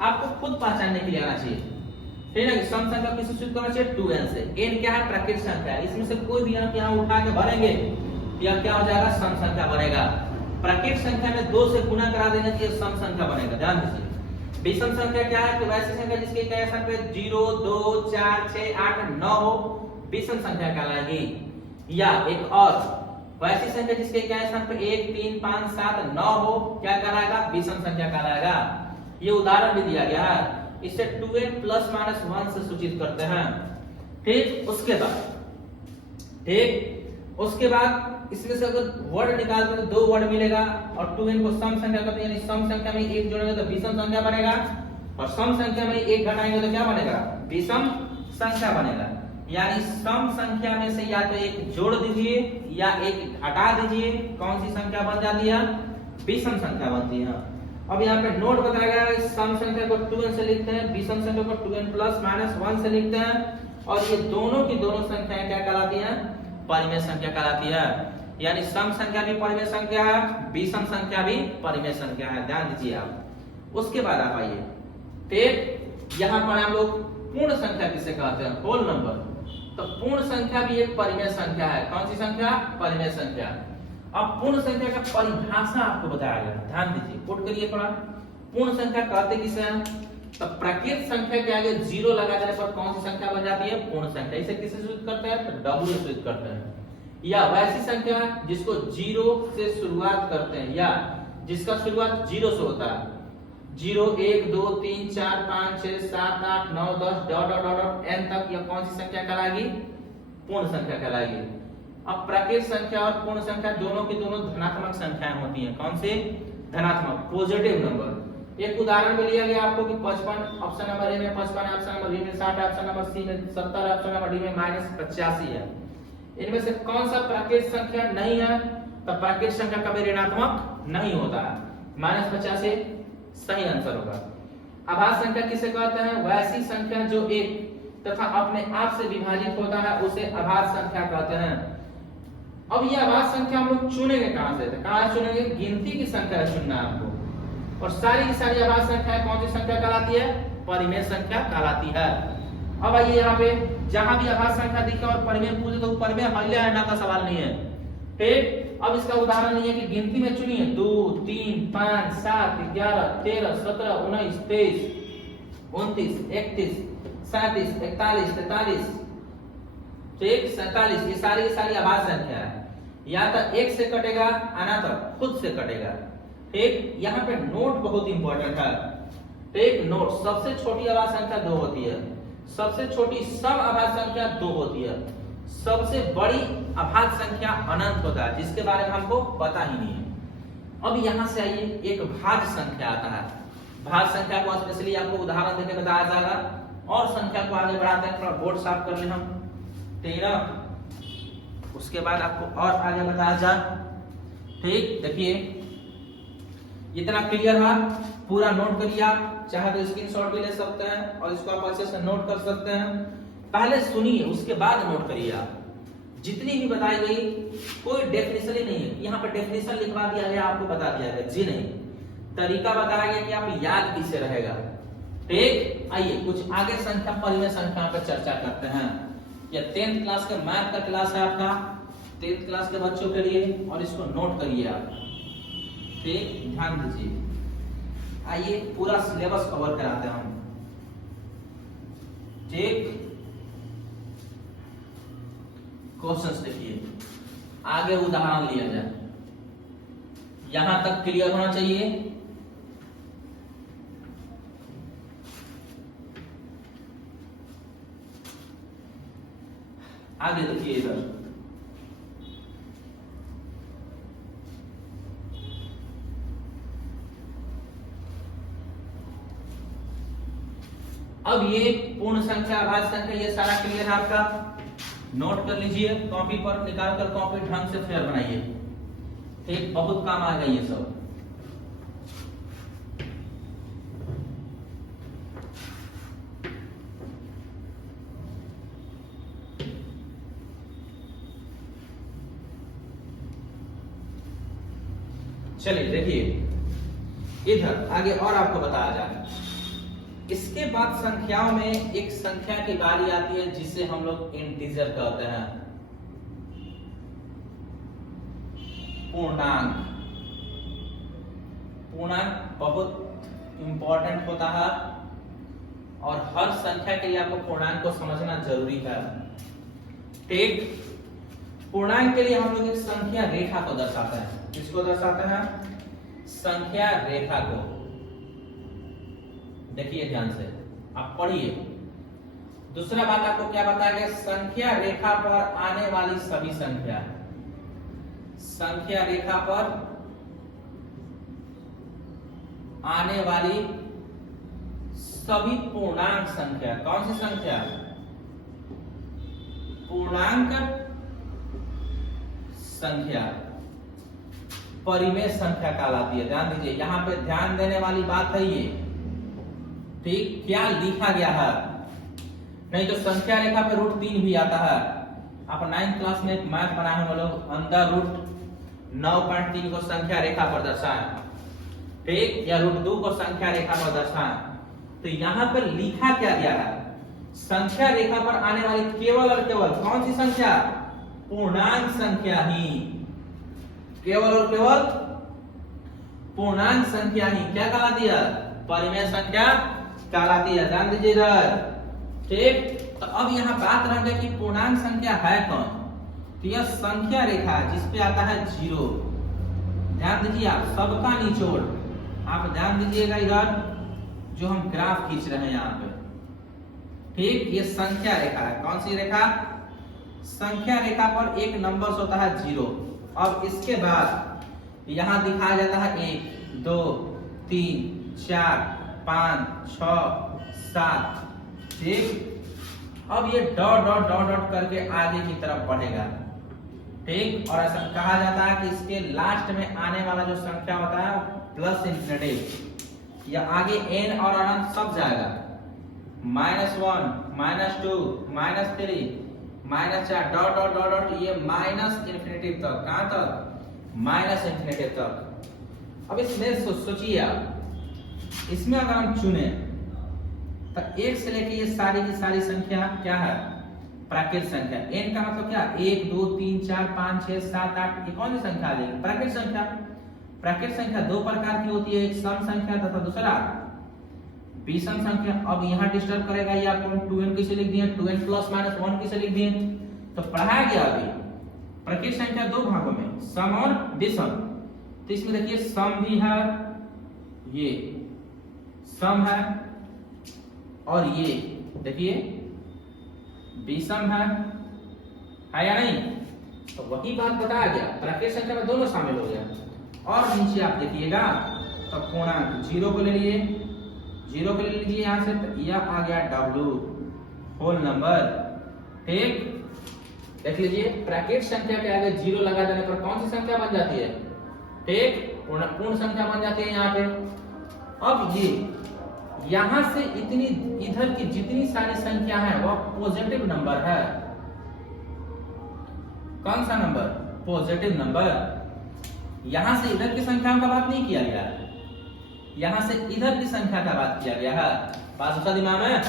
आपको खुद पहचानने के लिए आना चाहिए, ठीक है ना, कि सम संख्या किससे सूचित करना चाहिए? 2n से। n क्या है? प्राकृत संख्या है। इसमें से कोई भी अंक यहाँ उठा के भरेंगे, यह क्या हो जाएगा? सम संख्या बनेगा। प्राकृत संख्या में 2 से गुणा करा देंगे तो यह सम संख्या बनेगा, ध्यान दीजिए। विषम संख्या क्या है? तो वैसी संख्या जिसके इकाई स्थान पे 0 2 4 6 8 9 हो, विषम संख्या कहलाएगी। या एक और वैसी संख्या जिसके इकाई स्थान पे 1 3 5 7 9 हो, क्या कहलाएगा? विषम संख्या कहलाएगा। ये उदाहरण भी दिया गया है, इसे 2n प्लस माइनस 1 से सूचित करते हैं। ठीक, उसके बाद इसमें से अगर वर्ड निकालते हैं तो 2 वर्ड मिलेगा, और 2n को सम संख्या कहते हैं, यानी सम संख्या में 1 जोड़ेंगे तो विषम संख्या बनेगा, और सम संख्या में 1 घटाएंगे तो क्या बनेगा? विषम संख्या बनेगा। यानी सम संख्या में से या तो 1 जोड़ दीजिए या 1 घटा दीजिए, कौन सी संख्या बन जाती है? विषम संख्या बनती है। अब यहाँ पे नोट बताया गया है, सम संख्या को 2n से लिखते हैं, विषम संख्या को 2n प्लस माइनस 1 से लिखते हैं, और ये दोनों की दोनों संख्याएं क्या कहलाती हैं? परिमेय संख्या कहलाती है। यानी सम संख्या भी परिमेय संख्या है, विषम संख्या भी परिमेय संख्या है, ध्यान दीजिए आप। उसके बाद आप आइए, ठीक, यहाँ पर हम लोग पूर्ण संख्या किसे कहते हैं? Whole number. तो पूर्ण संख्या भी एक परिमेय संख्या है। कौन सी संख्या? परिमेय संख्या। अब पूर्ण संख्या का परिभाषा आपको बताया गया, ध्यान दीजिए, पुट करिए थोड़ा। पूर्ण संख्या कहते किसे हैं? तो प्राकृत संख्या के आगे 0 लगा देने पर कौन सी संख्या बन जाती है? पूर्ण संख्या। इसे किससे सूचित करते हैं? तो w से सूचित करते हैं। या वैसी संख्या जिसको 0 से शुरुआत करते हैं, या जिसका शुरुआत 0 से होता है, 0 1 2 3 4 5 6 7 8 9 10 डॉट डॉट डॉट n तक, यह कौन सी संख्या कहलाएगी? पूर्ण संख्या कहलाएगी। अब प्राकृत संख्या और पूर्ण संख्या दोनों की दोनों धनात्मक संख्याएं होती हैं। कौन सी? धनात्मक, पॉजिटिव नंबर। एक उदाहरण में लिया गया आपको कि 55, ऑप्शन नंबर ए में 55, ऑप्शन नंबर बी में 60, ऑप्शन नंबर सी में 70, ऑप्शन नंबर डी में -85 है। इनमें से कौन सा प्राकृत संख्या नहीं है? तो प्राकृत संख्या कभी ऋणात्मक नहीं होता है, -85 सही आंसर होगा। आभास संख्या किसे कहते हैं? वैसी संख्या जो एक तथा अपने आप से विभाजित होता है उसे आभास संख्या कहते हैं। अब ये आभास संख्या हम लोग चुनेंगे कहां से? कहां चुनेंगे? गिनती की संख्या चुनना है आपको। और सारी की सारी आभास संख्याएं कौन सी संख्या कहलाती है? परिमेय संख्या कहलाती है। अब आइए यहाँ पे जहां भी आभास संख्या दिखे और परिमेय पूछे तो परिमेय है ना का सवाल नहीं है। ठीक, अब इसका उदाहरण नहीं है कि गिनती में चुनिए 2 3 5 7 11 13 17 19 23 29 31 37 41 43 ठीक 47, ये सारी आभास संख्या है। या तो 1 से कटेगा आना तो खुद से कटेगा। ठीक, यहाँ पे नोट बहुत इंपॉर्टेंट है। ठीक, नोट, सबसे छोटी आभास संख्या 2 होती है, सबसे छोटी सम आभास संख्या 2 होती है, सबसे बड़ी अभाज्य संख्या अनंत होता है, जिसके बारे में हमको पता ही नहीं है। अब यहां से आइए, एक भाज्य संख्या आता है। भाज्य संख्या को स्पेशली आपको उदाहरण देकर बताया जाएगा, और संख्या को आगे बढ़ाते हैं, थोड़ा बोर्ड साफ कर ले हम। 13, उसके बाद आपको और आगे बताया जाए। ठीक, देखिए इतना क्लियर है, पूरा नोट करिए। आप चाहे तो स्क्रीनशॉट भी ले सकते हैं और इसको आप अच्छे से नोट कर सकते हैं। पहले सुनिए, उसके बाद नोट करिए। आप जितनी भी बताई गई कोई डेफिनेशन ही नहीं है, यहाँ पर डेफिनेशन लिखवा दिया गया, आपको बता दिया गया जी नहीं, तरीका बताया गया कि आप याद किससे रहेगा। ठीक, आइए कुछ आगे संख्या परिमेय संख्या पर चर्चा करते हैं। यह 10th क्लास का मैथ का क्लास है आपका, 10th क्लास के बच्चों के लिए, और इसको नोट करिए आप। ठीक, ध्यान दीजिए। आइए पूरा सिलेबस कवर कराते हैं हम। ठीक, क्वेश्चंस देखिए, आगे उदाहरण लिया जाए, यहां तक क्लियर होना चाहिए। आगे देखिए इधर, अब ये पूर्ण संख्या, अभाज्य संख्या, ये सारा क्लियर है आपका। नोट कर लीजिए, कॉपी पर निकाल कर कॉपी ढंग से फेयर बनाइए। ठीक, बहुत काम आएगा ये सब। चलिए देखिए इधर आगे और आपको बताया जाए। इसके बाद संख्याओं में एक संख्या की बारी आती है जिसे हम लोग इंटीजर कहते हैं, पूर्णांक। पूर्णांक बहुत इंपॉर्टेंट होता है और हर संख्या के लिए आपको पूर्णांक को समझना जरूरी है। ठीक, पूर्णांक के लिए हम लोग एक संख्या रेखा को दर्शाते हैं। किसको दर्शाते हैं? संख्या रेखा को। देखिए ध्यान से, आप पढ़िए। दूसरा बात आपको क्या बताया गया? संख्या रेखा पर आने वाली सभी संख्या, संख्या रेखा पर आने वाली सभी पूर्णांक संख्या। कौन सी संख्या? पूर्णांक संख्या परिमेय संख्या कहलाती है। ध्यान दीजिए, यहां पे ध्यान देने वाली बात है ये। ठीक, क्या लिखा गया है, नहीं तो संख्या रेखा पे √3 भी आता है। आप 9th क्लास में एक मैथ बनाए हम लोग, अंदर √9.3 को संख्या रेखा पर दर्शाएं। ठीक, या √2 को संख्या रेखा पर दर्शाएं। तो यहाँ पर लिखा क्या गया है? संख्या रेखा पर आने वाली केवल और केवल कौन सी संख्या? पूर्णांक संख्या ही। केवल और केवल पूर्णांक संख्या ही क्या कहलाती है? परिमेय संख्या कहलाती है। ध्यान दीजिए इधर। ठीक, तो अब यहाँ बात रह गई कि पूर्णांक संख्या है कौन? तो यह संख्या रेखा जिसपे आता है 0। ध्यान दीजिए, आप सबका निचोड़ आप ध्यान दीजिएगा इधर, जो हम ग्राफ खींच रहे हैं यहाँ पे। ठीक, ये संख्या रेखा है। कौन सी रेखा? संख्या रेखा पर एक नंबर होता है 0। अब इसके बाद यहाँ दिखाया जाता है 1, 2, 3, 4, 5, 6, 7। ठीक, अब ये डॉट डॉट डॉट डॉट करके आगे की तरफ बढ़ेगा। ठीक, और ऐसा कहा जाता है कि इसके लास्ट में आने वाला जो संख्या होता है प्लस इंफिनिटी, या आगे n और अनंत सब जाएगा। -1, -2, -3, -4 डॉट डॉट डॉट डॉट, ये माइनस इंफिनिटी तक। कहां तक? माइनस इंफिनिटी तक। अब इसमें सोचिए आप, इसमें अगर हम चुने तो 1 से लेके ये सारी की सारी संख्या क्या है? प्राकृत संख्या। n का मतलब क्या? 1, 2, 3, 4, 5, 6, 7, 8। ये कौन सी संख्या आ जाएगी? प्राकृत संख्या। प्राकृत संख्या दो प्रकार की होती है, एक सम संख्या तथा दूसरा विषम संख्या। अब यहाँ डिस्टर्ब करेगा ये आपको, 2n किसे लिख दिए? 2n प्लस माइनस 1 किसे लिख दिए? तो पढ़ाया गया अभी प्राकृत संख्या दो भागों में, सम और विषम। तो इसमें देखिए सम भी है, ये सम है, और ये देखिए विषम है, है या नहीं? तो वही बात बताया गया, प्राकृत संख्या में दोनों शामिल हो गया। और नीचे आप देखिएगा तो पूर्णांक 0 को ले लिए, 0 को ले लीजिए यहाँ से, तो यह आ गया W होल नंबर। ठीक, देख लीजिए प्राकृत संख्या के आगे 0 लगा देने पर कौन सी संख्या बन जाती है? ठीक, पूर्ण संख्या बन जाती है यहाँ पे। अब ये यहां से इतनी इधर की जितनी सारी संख्या है वह पॉजिटिव नंबर है। कौन सा नंबर? Positive number. यहां से इधर की संख्याओं का बात नहीं किया गया, यहां से इधर की संख्या का बात किया गया है। बात उसका दिमाग में,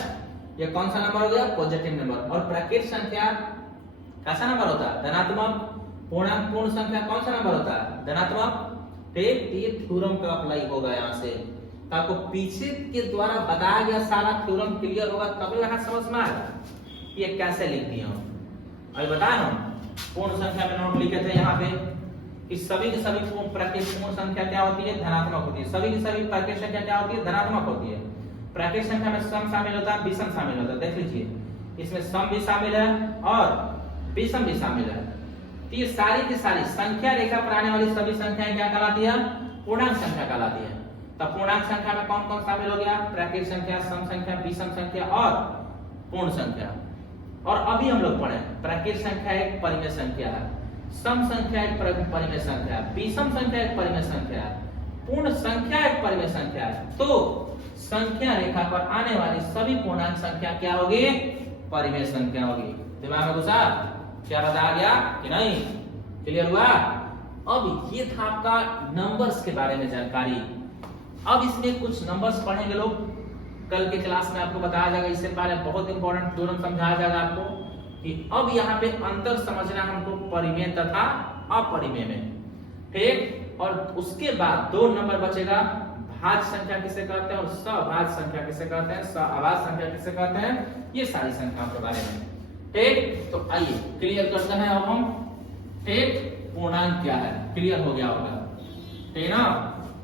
ये कौन सा नंबर हो गया? Positive number. और प्राकृत संख्या कैसा नंबर होता है? धनात्मक। पूर्णांक पूर्ण संख्या कौन सा नंबर होता है? धनात्मक। ठीक, ये थ्योरम का अप्लाई होगा यहाँ से। आपको पीछे के द्वारा बताया गया सारा थ्योरम क्लियर होगा तब यहाँ समझ में आएगा ये कैसे लिख दिया हूं। अभी बताया हम पूर्ण संख्या में नोट लिखे थे यहाँ पे कि सभी की सभी प्राकृत पूर्ण संख्या क्या होती है? धनात्मक होती है। सभी की सभी प्राकृत संख्या क्या होती है? धनात्मक होती है। प्राकृत संख्या में सम शामिल होता है, विषम शामिल होता है। देख लीजिए इसमें सम भी शामिल है और विषम भी शामिल है। तो ये सारी की सारी संख्या रेखा पर आने वाली सभी संख्याएं क्या कहलाती है? पूर्णांक संख्या कहलाती है। तब पूर्णांक संख्या में कौन कौन शामिल हो गया? प्राकृत संख्या, सम संख्या, विषम संख्या और पूर्ण संख्या। और अभी हम लोग पढ़े प्राकृत संख्या एक परिमेय संख्या है, सम संख्या एक परिमेय संख्या है, विषम संख्या एक परिमेय संख्या है, पूर्ण संख्या एक परिमेय संख्या है। तो संख्या रेखा पर आने वाली सभी पूर्णांक संख्या क्या होगी? परिमेय संख्या होगी। दिमाग में घुसा? क्या बताया गया कि नहीं? क्लियर हुआ? अब ये था आपका नंबर्स के बारे में जानकारी। अब इसमें कुछ नंबर्स पढ़ेंगे लोग, कल के क्लास में आपको बताया जाएगा। इससे पहले बहुत इंपॉर्टेंट थ्योरम समझाया जाएगा आपको कि अब यहाँ पे अंतर समझना हमको परिमेय तथा अपरिमेय में। ठीक, और उसके बाद 2 नंबर बचेगा, भाज्य संख्या किसे कहते हैं और सभाज्य संख्या किसे कहते हैं, सहअभाज्य संख्या किसे कहते हैं, ये सारी संख्याओं के बारे में। ठीक, तो आइए क्लियर करते हैं अब हम। ठीक, पूर्णांक क्या है? क्लियर हो गया होगा। ठीक ना?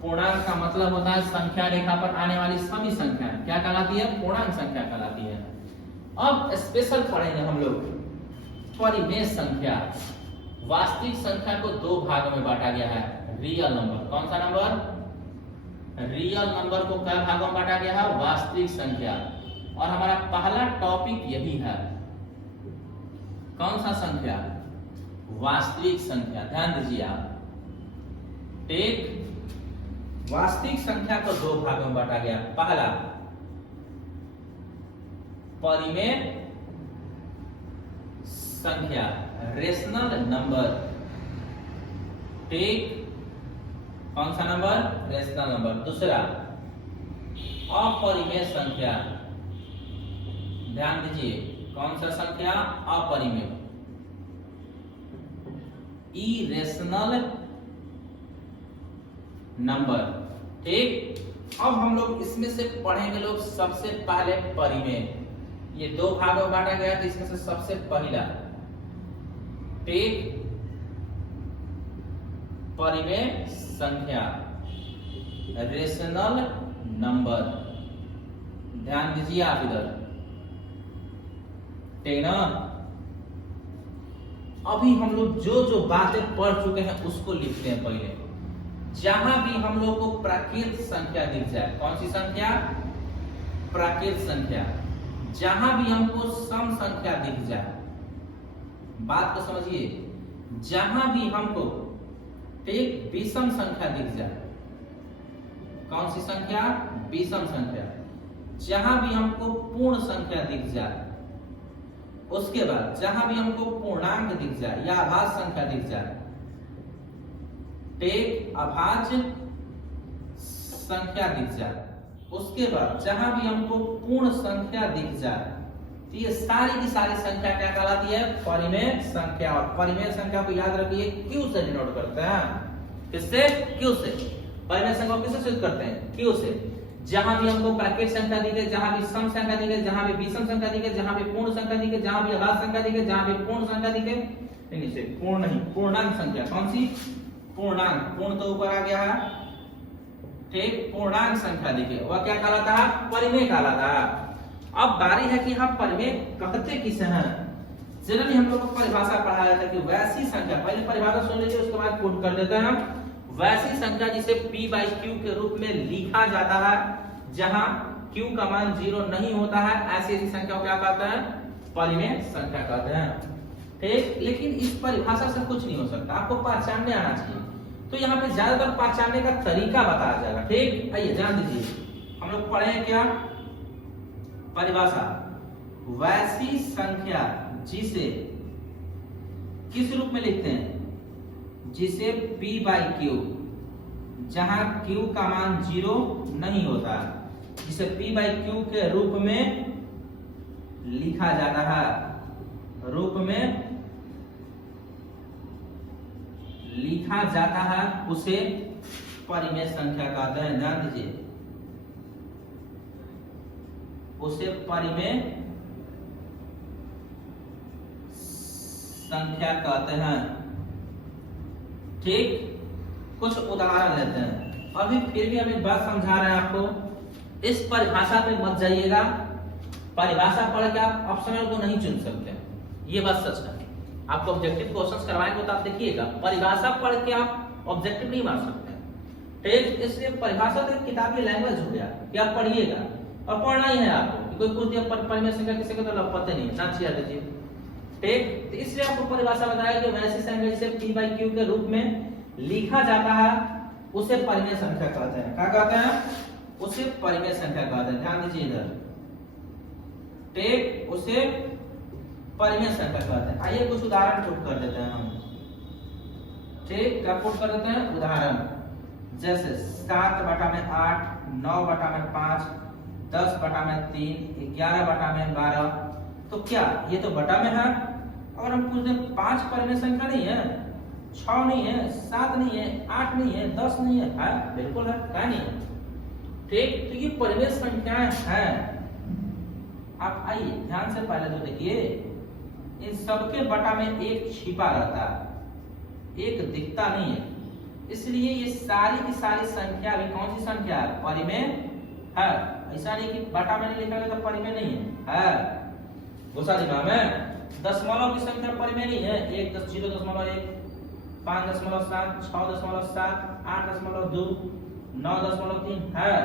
पूर्णांक का मतलब होता है संख्या रेखा पर आने वाली सभी संख्याएं क्या कहलाती है? पूर्णांक संख्या कहलाती है। अब स्पेशल पढ़ेंगे हम लोग परिमेय संख्या। वास्तविक संख्या को 2 भागों में बांटा गया है। रियल नंबर, कौन सा नंबर? रियल नंबर को क्या भागों में बांटा गया है? वास्तविक संख्या। और हमारा पहला टॉपिक यही है। कौन सा संख्या? वास्तविक संख्या। ध्यान दीजिए आप। ठीक, वास्तविक संख्या को 2 भागों में बांटा गया। पहला परिमेय संख्या, रेशनल नंबर। ठीक, कौन सा नंबर? Rational number. दूसरा अपरिमेय संख्या। ध्यान दीजिए, कौन सा संख्या? अपरिमेय, इरेशनल नंबर। ठीक, अब हम लोग इसमें से पढ़ेंगे लोग सबसे पहले परिमेय। ये 2 भागों में बांटा गया, तो इसमें से सबसे पहला ठीक परिमेय संख्या, रेशनल नंबर। ध्यान दीजिए आप इधर। ठीक ना? अभी हम लोग जो जो बातें पढ़ चुके हैं उसको लिखते हैं पहले। जहां भी हम लोग को प्राकृत संख्या दिख जाए, कौन सी संख्या? प्राकृत संख्या। जहां भी हमको सम संख्या दिख जाए, बात को समझिए, जहां भी हमको एक विषम संख्या दिख जाए, कौन सी संख्या? विषम संख्या। जहां भी हमको पूर्ण संख्या दिख जाए, उसके बाद जहां भी हमको पूर्णांक दिख जाए या अभाज्य संख्या दिख जाए, ठीक, अभाज्य संख्या दिख जाए, उसके बाद जहां भी हमको पूर्ण संख्या दिख जाए, तो ये सारी की सारी संख्या क्या कहलाती है? परिमेय संख्या। और परिमेय संख्या को याद रखिए क्यू से डिनोट करते हैं। किससे? क्यू से। परिमेय संख्या को किससे सूचित करते हैं? क्यू से। जहां भी हमको प्राकृत संख्या दिखे, जहां भी सम संख्या दिखे, जहां भी विषम संख्या दिखे, जहां भी पूर्ण संख्या दिखे, जहां भी अभाज्य संख्या दिखे, जहां भी पूर्ण संख्या दिखे, नीचे पूर्ण नहीं, पूर्णांक संख्या। कौन सी? पूर्णांक। पूर्ण तो ऊपर आ गया है, ठीक, पूर्णांक संख्या दिखे, वह क्या कहलाता है? परिमेय कहलाता है। अब बारी है कि हम परिमेय कहते किसे हैं? जनरली हम लोग को परिभाषा पढ़ाया था कि वैसी संख्या, पहले परिभाषा सुन लीजिए उसके बाद कोट कर देते हैं हम। वैसी संख्या जिसे p/q के रूप में लिखा जाता है जहां q का मान 0 नहीं होता है, ऐसी संख्या को क्या कहते हैं? परिमेय संख्या कहते हैं। ठीक, लेकिन इस परिभाषा से कुछ नहीं हो सकता, आपको पहचानने आना चाहिए। तो यहाँ पे ज्यादातर पहचानने का तरीका बताया जाएगा। ठीक, आइए ध्यान दीजिए, हम लोग पढ़े हैं क्या परिभाषा? वैसी संख्या जिसे किस रूप में लिखते हैं? जिसे p/q, जहां q का मान 0 नहीं होता, जिसे p/q के रूप में लिखा जाता है, रूप में लिखा जाता है, उसे परिमेय संख्या कहते हैं। ध्यान दीजिए, उसे परिमेय संख्या कहते हैं। ठीक, कुछ उदाहरण लेते हैं। अभी फिर भी हम एक बात समझा रहे हैं आपको, इस परिभाषा पे मत जाइएगा। परिभाषा पढ़ के आप ऑप्शनल को नहीं चुन सकते, ये बात सच है। आपको ऑब्जेक्टिव क्वेश्चंस करवाएंगे तो आप देखिएगा, परिभाषा पढ़ के आप ऑब्जेक्टिव नहीं मार सकते। ठीक, इसलिए परिभाषा तो किताबी लैंग्वेज हो गया कि आप पढ़िएगा और पढ़ना ही है आपको। कोई पूछ दिया परिमेय संख्या किसे कहते हैं, पता नहीं, ना छिया दीजिए। ठीक, तो इसलिए आपको परिभाषा बताया कि वैसी संख्या जिसे p/q के रूप में लिखा जाता है उसे परिमेय संख्या कहते हैं। क्या कहते हैं? उसे परिमेय संख्या कहते हैं। ध्यान दीजिए इधर। ठीक, उसे परिमेय संख्या कहते हैं। आइए कुछ उदाहरण पुट कर देते हैं हम। ठीक, क्या पुट कर देते हैं? उदाहरण जैसे 7/8, 9/5, 10/3, 11/12। तो क्या ये तो बटा में है? अगर हम पूछ दें 5 परिमेय संख्या नहीं है, 6 नहीं है, 7 नहीं है, 8 नहीं है, 10 नहीं है, है? बिल्कुल है, क्या नहीं है? ठीक, तो ये परिमेय संख्याएं हैं। आप आइए ध्यान से पहले तो देखिए, इन सबके बटा में एक छिपा रहता है, एक दिखता नहीं है। इसलिए ये सारी की सारी संख्या भी कौन सी संख्या है? परिमेय है। ऐसा नहीं कि बटा में नहीं लिखा गया तो परिमेय नहीं है। गुस्सा दिमाग में दशमलव की संख्या परिमेय नहीं है। 1, 0.1, 5.7, 6.7, 8.2, 9.3 है।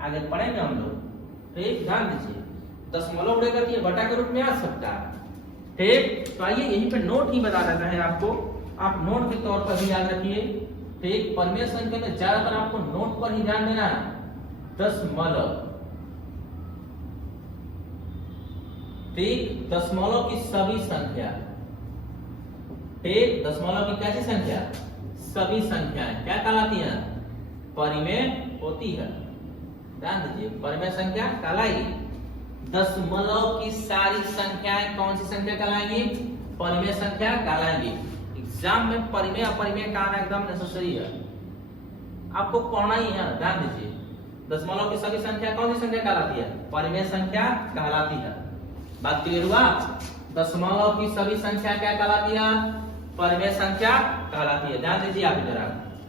आगे पढ़ेंगे हम लोग। ठीक, ध्यान दीजिए, दशमलव उड़ेगा तो ये बटा के रूप में आ सकता है। ठीक, तो आइए यहीं पे नोट ही बता देता है आपको, आप नोट के तौर पर भी याद रखिए। ठीक, परिमेय संख्या में ज्यादातर आपको नोट पर ही ध्यान देना है। दशमलव, ठीक, दशमलव की सभी संख्या। ठीक, दशमलव की कैसी संख्या? सभी संख्याएं क्या कहलाती हैं? परिमेय होती है। ध्यान दीजिए, परिमेय संख्या कहलाएगी। दशमलव की सारी संख्याएं कौन सी संख्या कहलाएंगी? परिमेय संख्या कहलाएंगी। एग्जाम में परिमेय अपरिमेय का आना एकदम नेसेसरी है, आपको पढ़ना ही है। ध्यान दीजिए, दशमलव की सभी संख्या कौन सी संख्या कहलाती है? परिमेय संख्या कहलाती है। बात क्लियर हुआ? दशमलव की सभी संख्या क्या कहलाती है? परिमेय संख्या कहलाती है। ध्यान दीजिए, आप इधर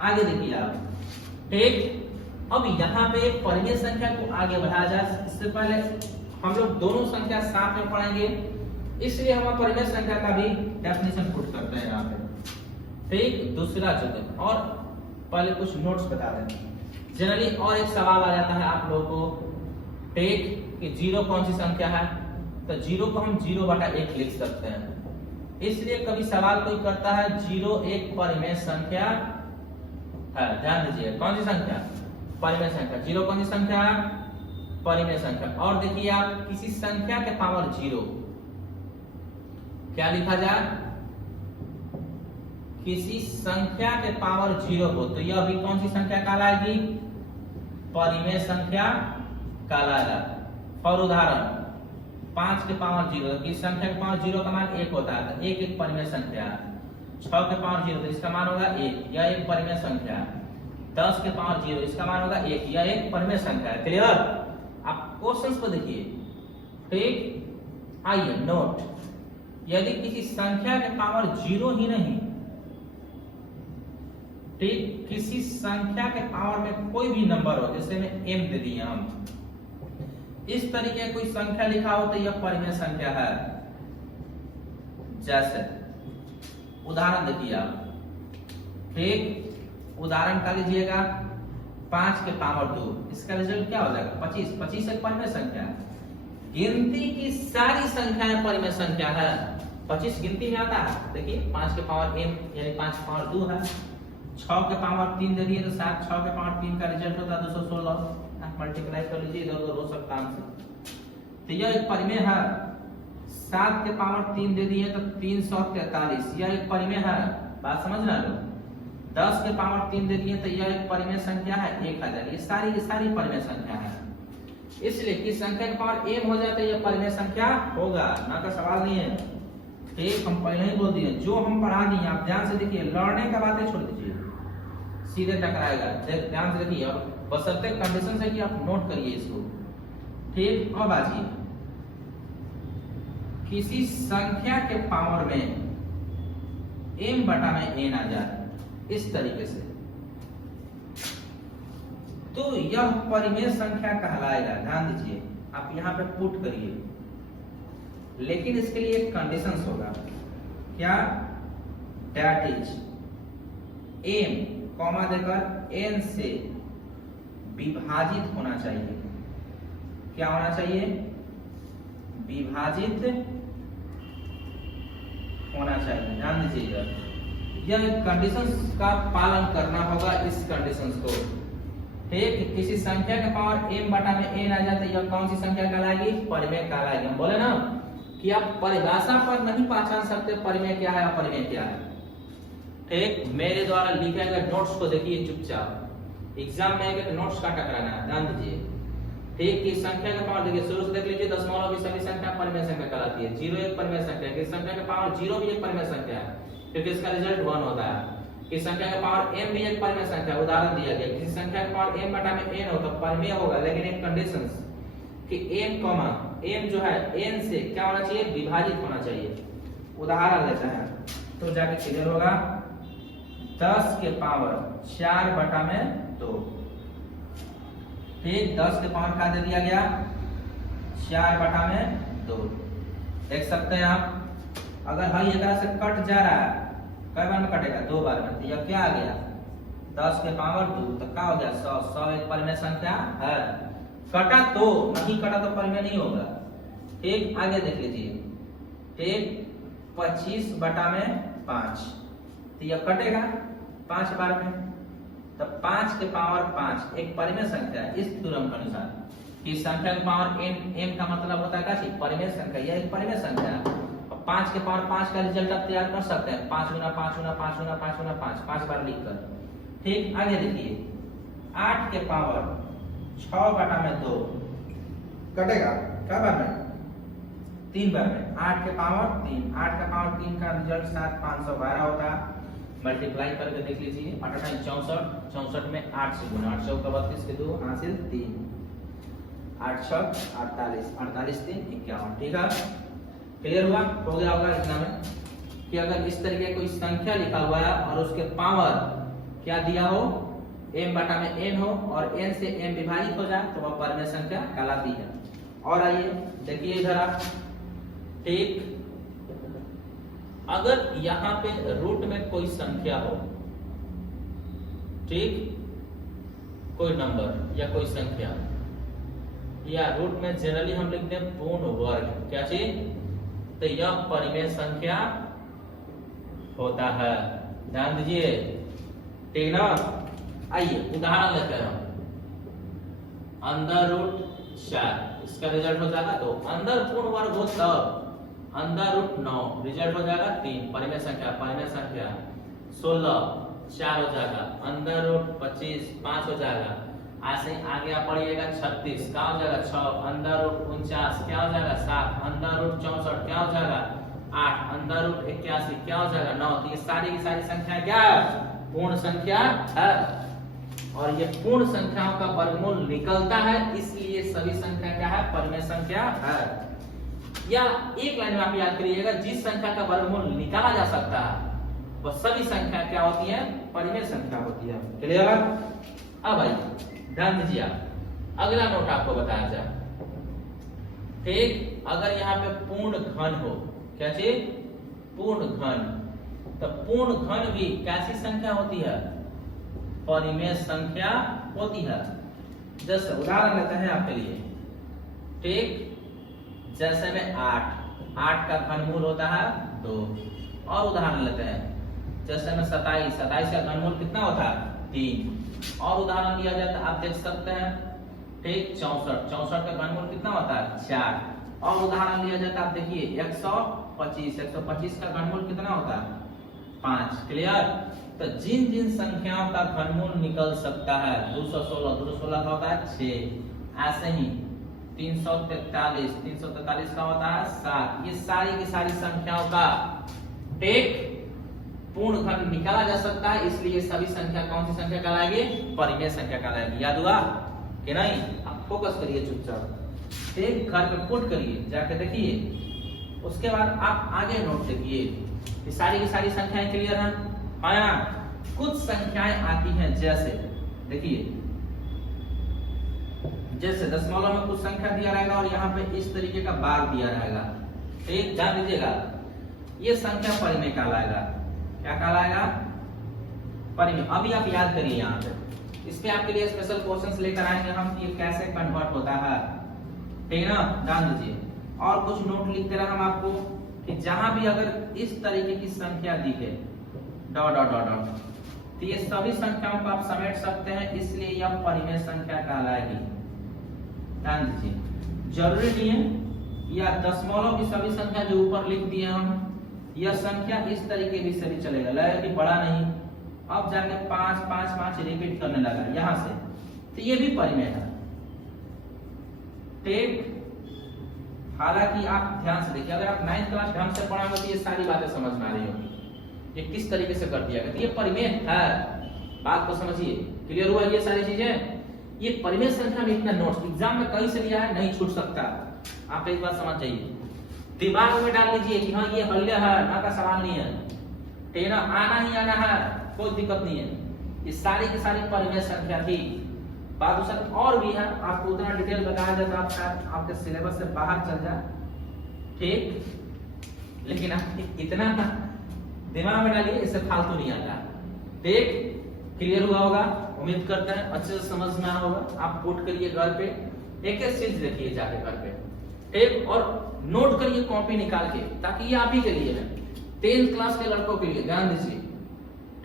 आगे देखिए आप। ठीक, अब यहाँ पे परिमेय संख्या को आगे बढ़ाया जाए, इससे पहले हम लोग दोनों संख्या साथ में पढ़ेंगे, इसलिए हम परिमेय संख्या का भी डेफिनेशन पुट करते हैं यहाँ पे। ठीक, दूसरा चुके और पहले कुछ नोट्स बता दें। जनरली और एक सवाल आ जाता है आप लोगों को, ठीक, कि 0 कौन सी संख्या है? तो 0 को हम 0/1 लिख सकते हैं। इसलिए कभी सवाल कोई करता है 0 एक परिमेय संख्या है। ध्यान दीजिए, कौन सी संख्या? परिमेय संख्या। 0 कौन सी संख्या है? परिमेय संख्या। और देखिए आप, किसी संख्या के पावर 0 क्या लिखा जाए? किसी संख्या के पावर 0 हो तो यह भी कौन सी संख्या कहलाएगी? परिमेय संख्या कहलाएगा। और उदाहरण 5 के पावर 0, किस संख्या के पावर 0 का मान 1 होता है, तो 1 एक परिमेय संख्या है। 6 के पावर 0 तो इसका मान होगा 1, यह एक परिमेय संख्या है। 10 के पावर 0 इसका मान होगा 1, यह एक परिमेय संख्या है। क्लियर? आप क्वेश्चंस को देखिए। ठीक, आइए नोट, यदि किसी संख्या के पावर 0 ही नहीं, ठीक, किसी संख्या के पावर में कोई भी नंबर हो, जैसे में m दे दिए हम, इस तरीके कोई संख्या लिखा हो तो यह परिमेय संख्या है। जैसे उदाहरण देखिए आप, ठीक, उदाहरण का लीजिएगा 5 के पावर 2, इसका रिजल्ट क्या हो जाएगा 25। 25 एक परिमेय संख्या है। गिनती की सारी संख्याएं परिमेय संख्या है। 25 गिनती में आता है। देखिए 5 के पावर m यानी 5 के पावर 2 है। 6 के पावर 3 दे दिए तो 7, 6 के पावर 3 का रिजल्ट होता है 216। आप मल्टीप्लाई कर लीजिए, इधर उधर हो सकता है। तो यह एक परिमेय है। 7 के पावर 3 दे दिए तो 343, यह एक परिमेय है। बात समझ रहे हो। 10 के पावर 3 दे दिए तो यह एक परिमेय संख्या है 1000। ये सारी की सारी परिमेय संख्या है। इसलिए किस संख्या के पावर m हो जाए तो यह परिमेय संख्या होगा, ना का सवाल नहीं है। ठीक, हम पहले ही बोल दिए, जो हम पढ़ा दिए आप ध्यान से देखिए, लड़ने का बातें छोड़ दीजिए, सीधे टकराएगा। ध्यान से देखिए, और बशर्ते कंडीशन से कि आप नोट करिए इसको। ठीक, अब आइए, किसी संख्या के पावर में m बटा में n आ जाए इस तरीके से, तो यह परिमेय संख्या कहलाएगा। ध्यान दीजिए, आप यहाँ पे पुट करिए, लेकिन इसके लिए एक कंडीशन होगा। क्या? दैट इज m कॉमा देकर n से विभाजित होना चाहिए। क्या होना चाहिए? विभाजित होना चाहिए। ध्यान दीजिएगा, यह कंडीशन का पालन करना होगा। इस कंडीशन को, ठीक, किसी संख्या के पावर m बटा में n आ जाए तो यह कौन सी संख्या कहलाएगी? परिमेय कहलाएगी। हम बोले ना कि आप परिभाषा पर नहीं पहचान सकते परिमेय क्या है अपरिमेय क्या है। ठीक, मेरे द्वारा लिखे गए नोट्स को देखिए चुपचाप। एग्जाम में एक नोट्स का टकराना है, ध्यान दीजिए। ठीक, किस संख्या का पावर देखिए, शुरू से देख लीजिए, दशमलव की सभी संख्या परिमेय संख्या कहलाती है। 0 एक परिमेय संख्या है। किस संख्या का पावर 0 भी एक परिमेय संख्या है, क्योंकि इसका रिजल्ट 1 होता है। किस संख्या का पावर m भी एक परिमेय संख्या, उदाहरण दिया गया। किसी संख्या का पावर m बटा में n हो तो परिमेय होगा, लेकिन एक कंडीशन कि m जो है n से क्या होना चाहिए? विभाजित होना चाहिए। उदाहरण लेते हैं तो जाके क्लियर होगा। 10 के पावर 4 बटा में 2, ठीक, 10 के पावर का दे दिया गया 4 बटा में 2। देख सकते हैं आप, अगर हई एक से कट जा रहा है, कई बार में कटेगा? 2 बार में। तो यह क्या आ गया? 10 के पावर 2, तो क्या हो गया? 100। 100 एक परिमेय संख्या है। कटा तो नहीं, कटा तो परिमेय नहीं होगा। ठीक, आगे देख लीजिए। ठीक, 25 बटा में 5, तो यह कटेगा 5 बार में। तो 5 के पावर 5 एक परिमेय संख्या है इस थ्योरम के अनुसार। कि संख्या के पावर m का मतलब होता है क्या? परिमेय संख्या। यह एक परिमेय संख्या है। 5 के पावर 5 का रिजल्ट आप तैयार कर सकते हैं। 5 गुना 5 गुना 5 गुना 5 गुना 5 बार लिखकर। ठीक, आगे देखिए, 8 के पावर 6 बटा में 2 कटेगा क्या बार में? 3 बार में। 8 के पावर 3, 8 का पावर 3 का रिजल्ट 7 512 होता है। मल्टीप्लाई करके देख लीजिए, 8 64, 64 में 8 से गुना, 8 चौका 32 के 2 हासिल 3, 8 6 48, 48 3 51। ठीक है, क्लियर हुआ? हो गया होगा इतना में कि अगर इस तरीके कोई संख्या लिखा हुआ है और उसके पावर क्या दिया हो, m बटा में n हो और n से m विभाजित हो जाए तो वह परिमेय संख्या कहलाती है। और आइए देखिए इधर आप, ठीक, अगर यहाँ पे रूट में कोई संख्या हो, ठीक, कोई नंबर या कोई संख्या, या रूट में जनरली हम लिखते हैं पूर्ण वर्ग, क्या चीज? तो यह परिमेय संख्या होता है। ध्यान दीजिए, ठीक ना? आइए उदाहरण लेते हैं। अंडर रूट 4, इसका रिजल्ट हो जाएगा 2। अंदर पूर्ण वर्ग हो तब अंडर रूट 9, रिजल्ट हो जाएगा 3। परिमेय संख्या 16, 4 हो जाएगा। अंडर रूट 25, 5 हो जाएगा। ऐसे आगे आप पढ़िएगा 36, क्या हो जाएगा 6। अंडर रूट 49 क्या हो जाएगा 7। अंडर रूट 64 क्या हो जाएगा 8। अंडर रूट 81 क्या हो जाएगा 9। तो ये सारी की सारी संख्या क्या है? पूर्ण संख्या है। और ये पूर्ण संख्याओं का वर्गमूल निकलता है, इसलिए सभी संख्या क्या है? परिमेय संख्या है। या एक लाइन में आप याद करिएगा, जिस संख्या का वर्गमूल निकाला जा सकता है वह सभी संख्या क्या होती है? परिमेय संख्या होती है। क्लियर? अब आइए ध्यान दीजिए, आप अगला नोट आपको बताया जाए। ठीक, अगर यहाँ पे पूर्ण घन हो, क्या चीज? पूर्ण घन। तो पूर्ण घन भी कैसी संख्या होती है? परिमेय संख्या होती है। जैसे उदाहरण लेते हैं आपके लिए, ठीक, जैसे में 8 का घनमूल होता है 2। और उदाहरण लेते हैं जैसे में 27 का घनमूल कितना होता है? 3। और उदाहरण दिया जाता है, आप देख सकते हैं, ठीक, 64 का घनमूल कितना होता है? 4। और उदाहरण दिया जाता है, आप देखिए 125 का घनमूल कितना होता है? 5। क्लियर? तो जिन जिन संख्याओं का घनमूल निकल सकता है, 216 का होता है 6, ऐसे ही 343 का होता है 7। ये सारी की सारी संख्याओं का एक पूर्ण घन निकाला जा सकता है, इसलिए सभी संख्या कौन सी संख्या कहलाएगी? परिमेय संख्या कहलाएगी। याद हुआ कि नहीं? आप फोकस करिए चुपचाप, एक घर पे पुट करिए, जाके देखिए, उसके बाद आप आगे नोट लिखिए। ये सारी की सारी संख्याएं क्लियर हैं? हाँ, कुछ संख्याएं आती हैं, जैसे देखिए, जैसे दशमलव में कुछ संख्या दिया रहेगा और यहाँ पे इस तरीके का बार दिया रहेगा, ठीक, ध्यान दीजिएगा, ये संख्या परिमेय कहलाएगा। क्या कहलाएगा? परिमेय। अभी आप याद करिए, यहाँ पे इस पे आपके लिए स्पेशल क्वेश्चंस लेकर आएंगे हम कि ये कैसे कन्वर्ट होता है, ठीक है ना? ध्यान दीजिए। और कुछ नोट लिखते रहे हम आपको कि जहां भी अगर इस तरीके की संख्या दिखे, डॉट डॉट डॉट डॉट, तो ये सभी संख्याओं को आप समेट सकते हैं, इसलिए यह परिमेय संख्या कहलाएगी। ध्यान दीजिए, जरूरी नहीं है या दशमलव की सभी संख्या जो ऊपर लिख दिए हम, यह संख्या इस तरीके से भी चलेगा, लगेगा कि बड़ा नहीं, अब जाके 5 5 5 रिपीट करने लगा यहां से, तो ये भी परिमेय है, ठीक। हालांकि आप ध्यान से देखिए, अगर आप 9th क्लास ढंग से पढ़ाओगे तो ये सारी बातें समझ में आ रही होगी, ये किस तरीके से कर दिया गया, ये परिमेय है। बात को समझिए, क्लियर हुआ? ये सारी चीजें, ये परिमेय संख्या में इतना नोट्स एग्जाम में कहीं से लिया है, नहीं छूट सकता। आप एक बात समझ जाइए, दिमाग में डाल लीजिए कि हाँ ये हल्ले है, ना का सवाल नहीं है, ठीक ना, आना ही आना है, कोई दिक्कत नहीं है। ये सारी की सारी परिमेय संख्या थी। बात उसमें और भी है, आपको उतना डिटेल बताया जाता आप शायद आपके सिलेबस से बाहर चल जाए, ठीक, लेकिन आप इतना दिमाग में डालिए, इससे फालतू नहीं आता, ठीक। क्लियर हुआ होगा? उम्मीद करते हैं अच्छे से समझ में आया होगा। आप पुट करिए घर पे, एक एक चीज देखिए जाके घर पे, ठीक, और नोट करिए कॉपी निकाल के, ताकि ये आप ही के लिए है, 10th क्लास के लड़कों के लिए। ध्यान दीजिए,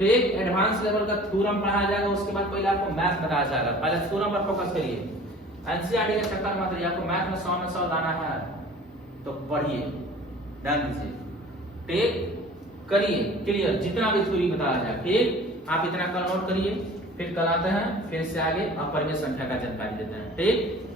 ठीक, एडवांस लेवल का थ्योरम पढ़ाया जाएगा, उसके बाद पहले आपको मैथ बताया जाएगा। पहले थ्योरम पर फोकस करिए, एनसीईआरटी का चक्कर मत रहिए, आपको मैथ में 100 में 100 लाना है तो पढ़िए। ध्यान दीजिए, ठीक, करिए क्लियर, जितना भी थ्योरी बताया जाए, ठीक, आप इतना कल नोट करिए, फिर कल आते हैं, फिर से आगे आप परिमेय संख्या का जानकारी देते हैं, ठीक।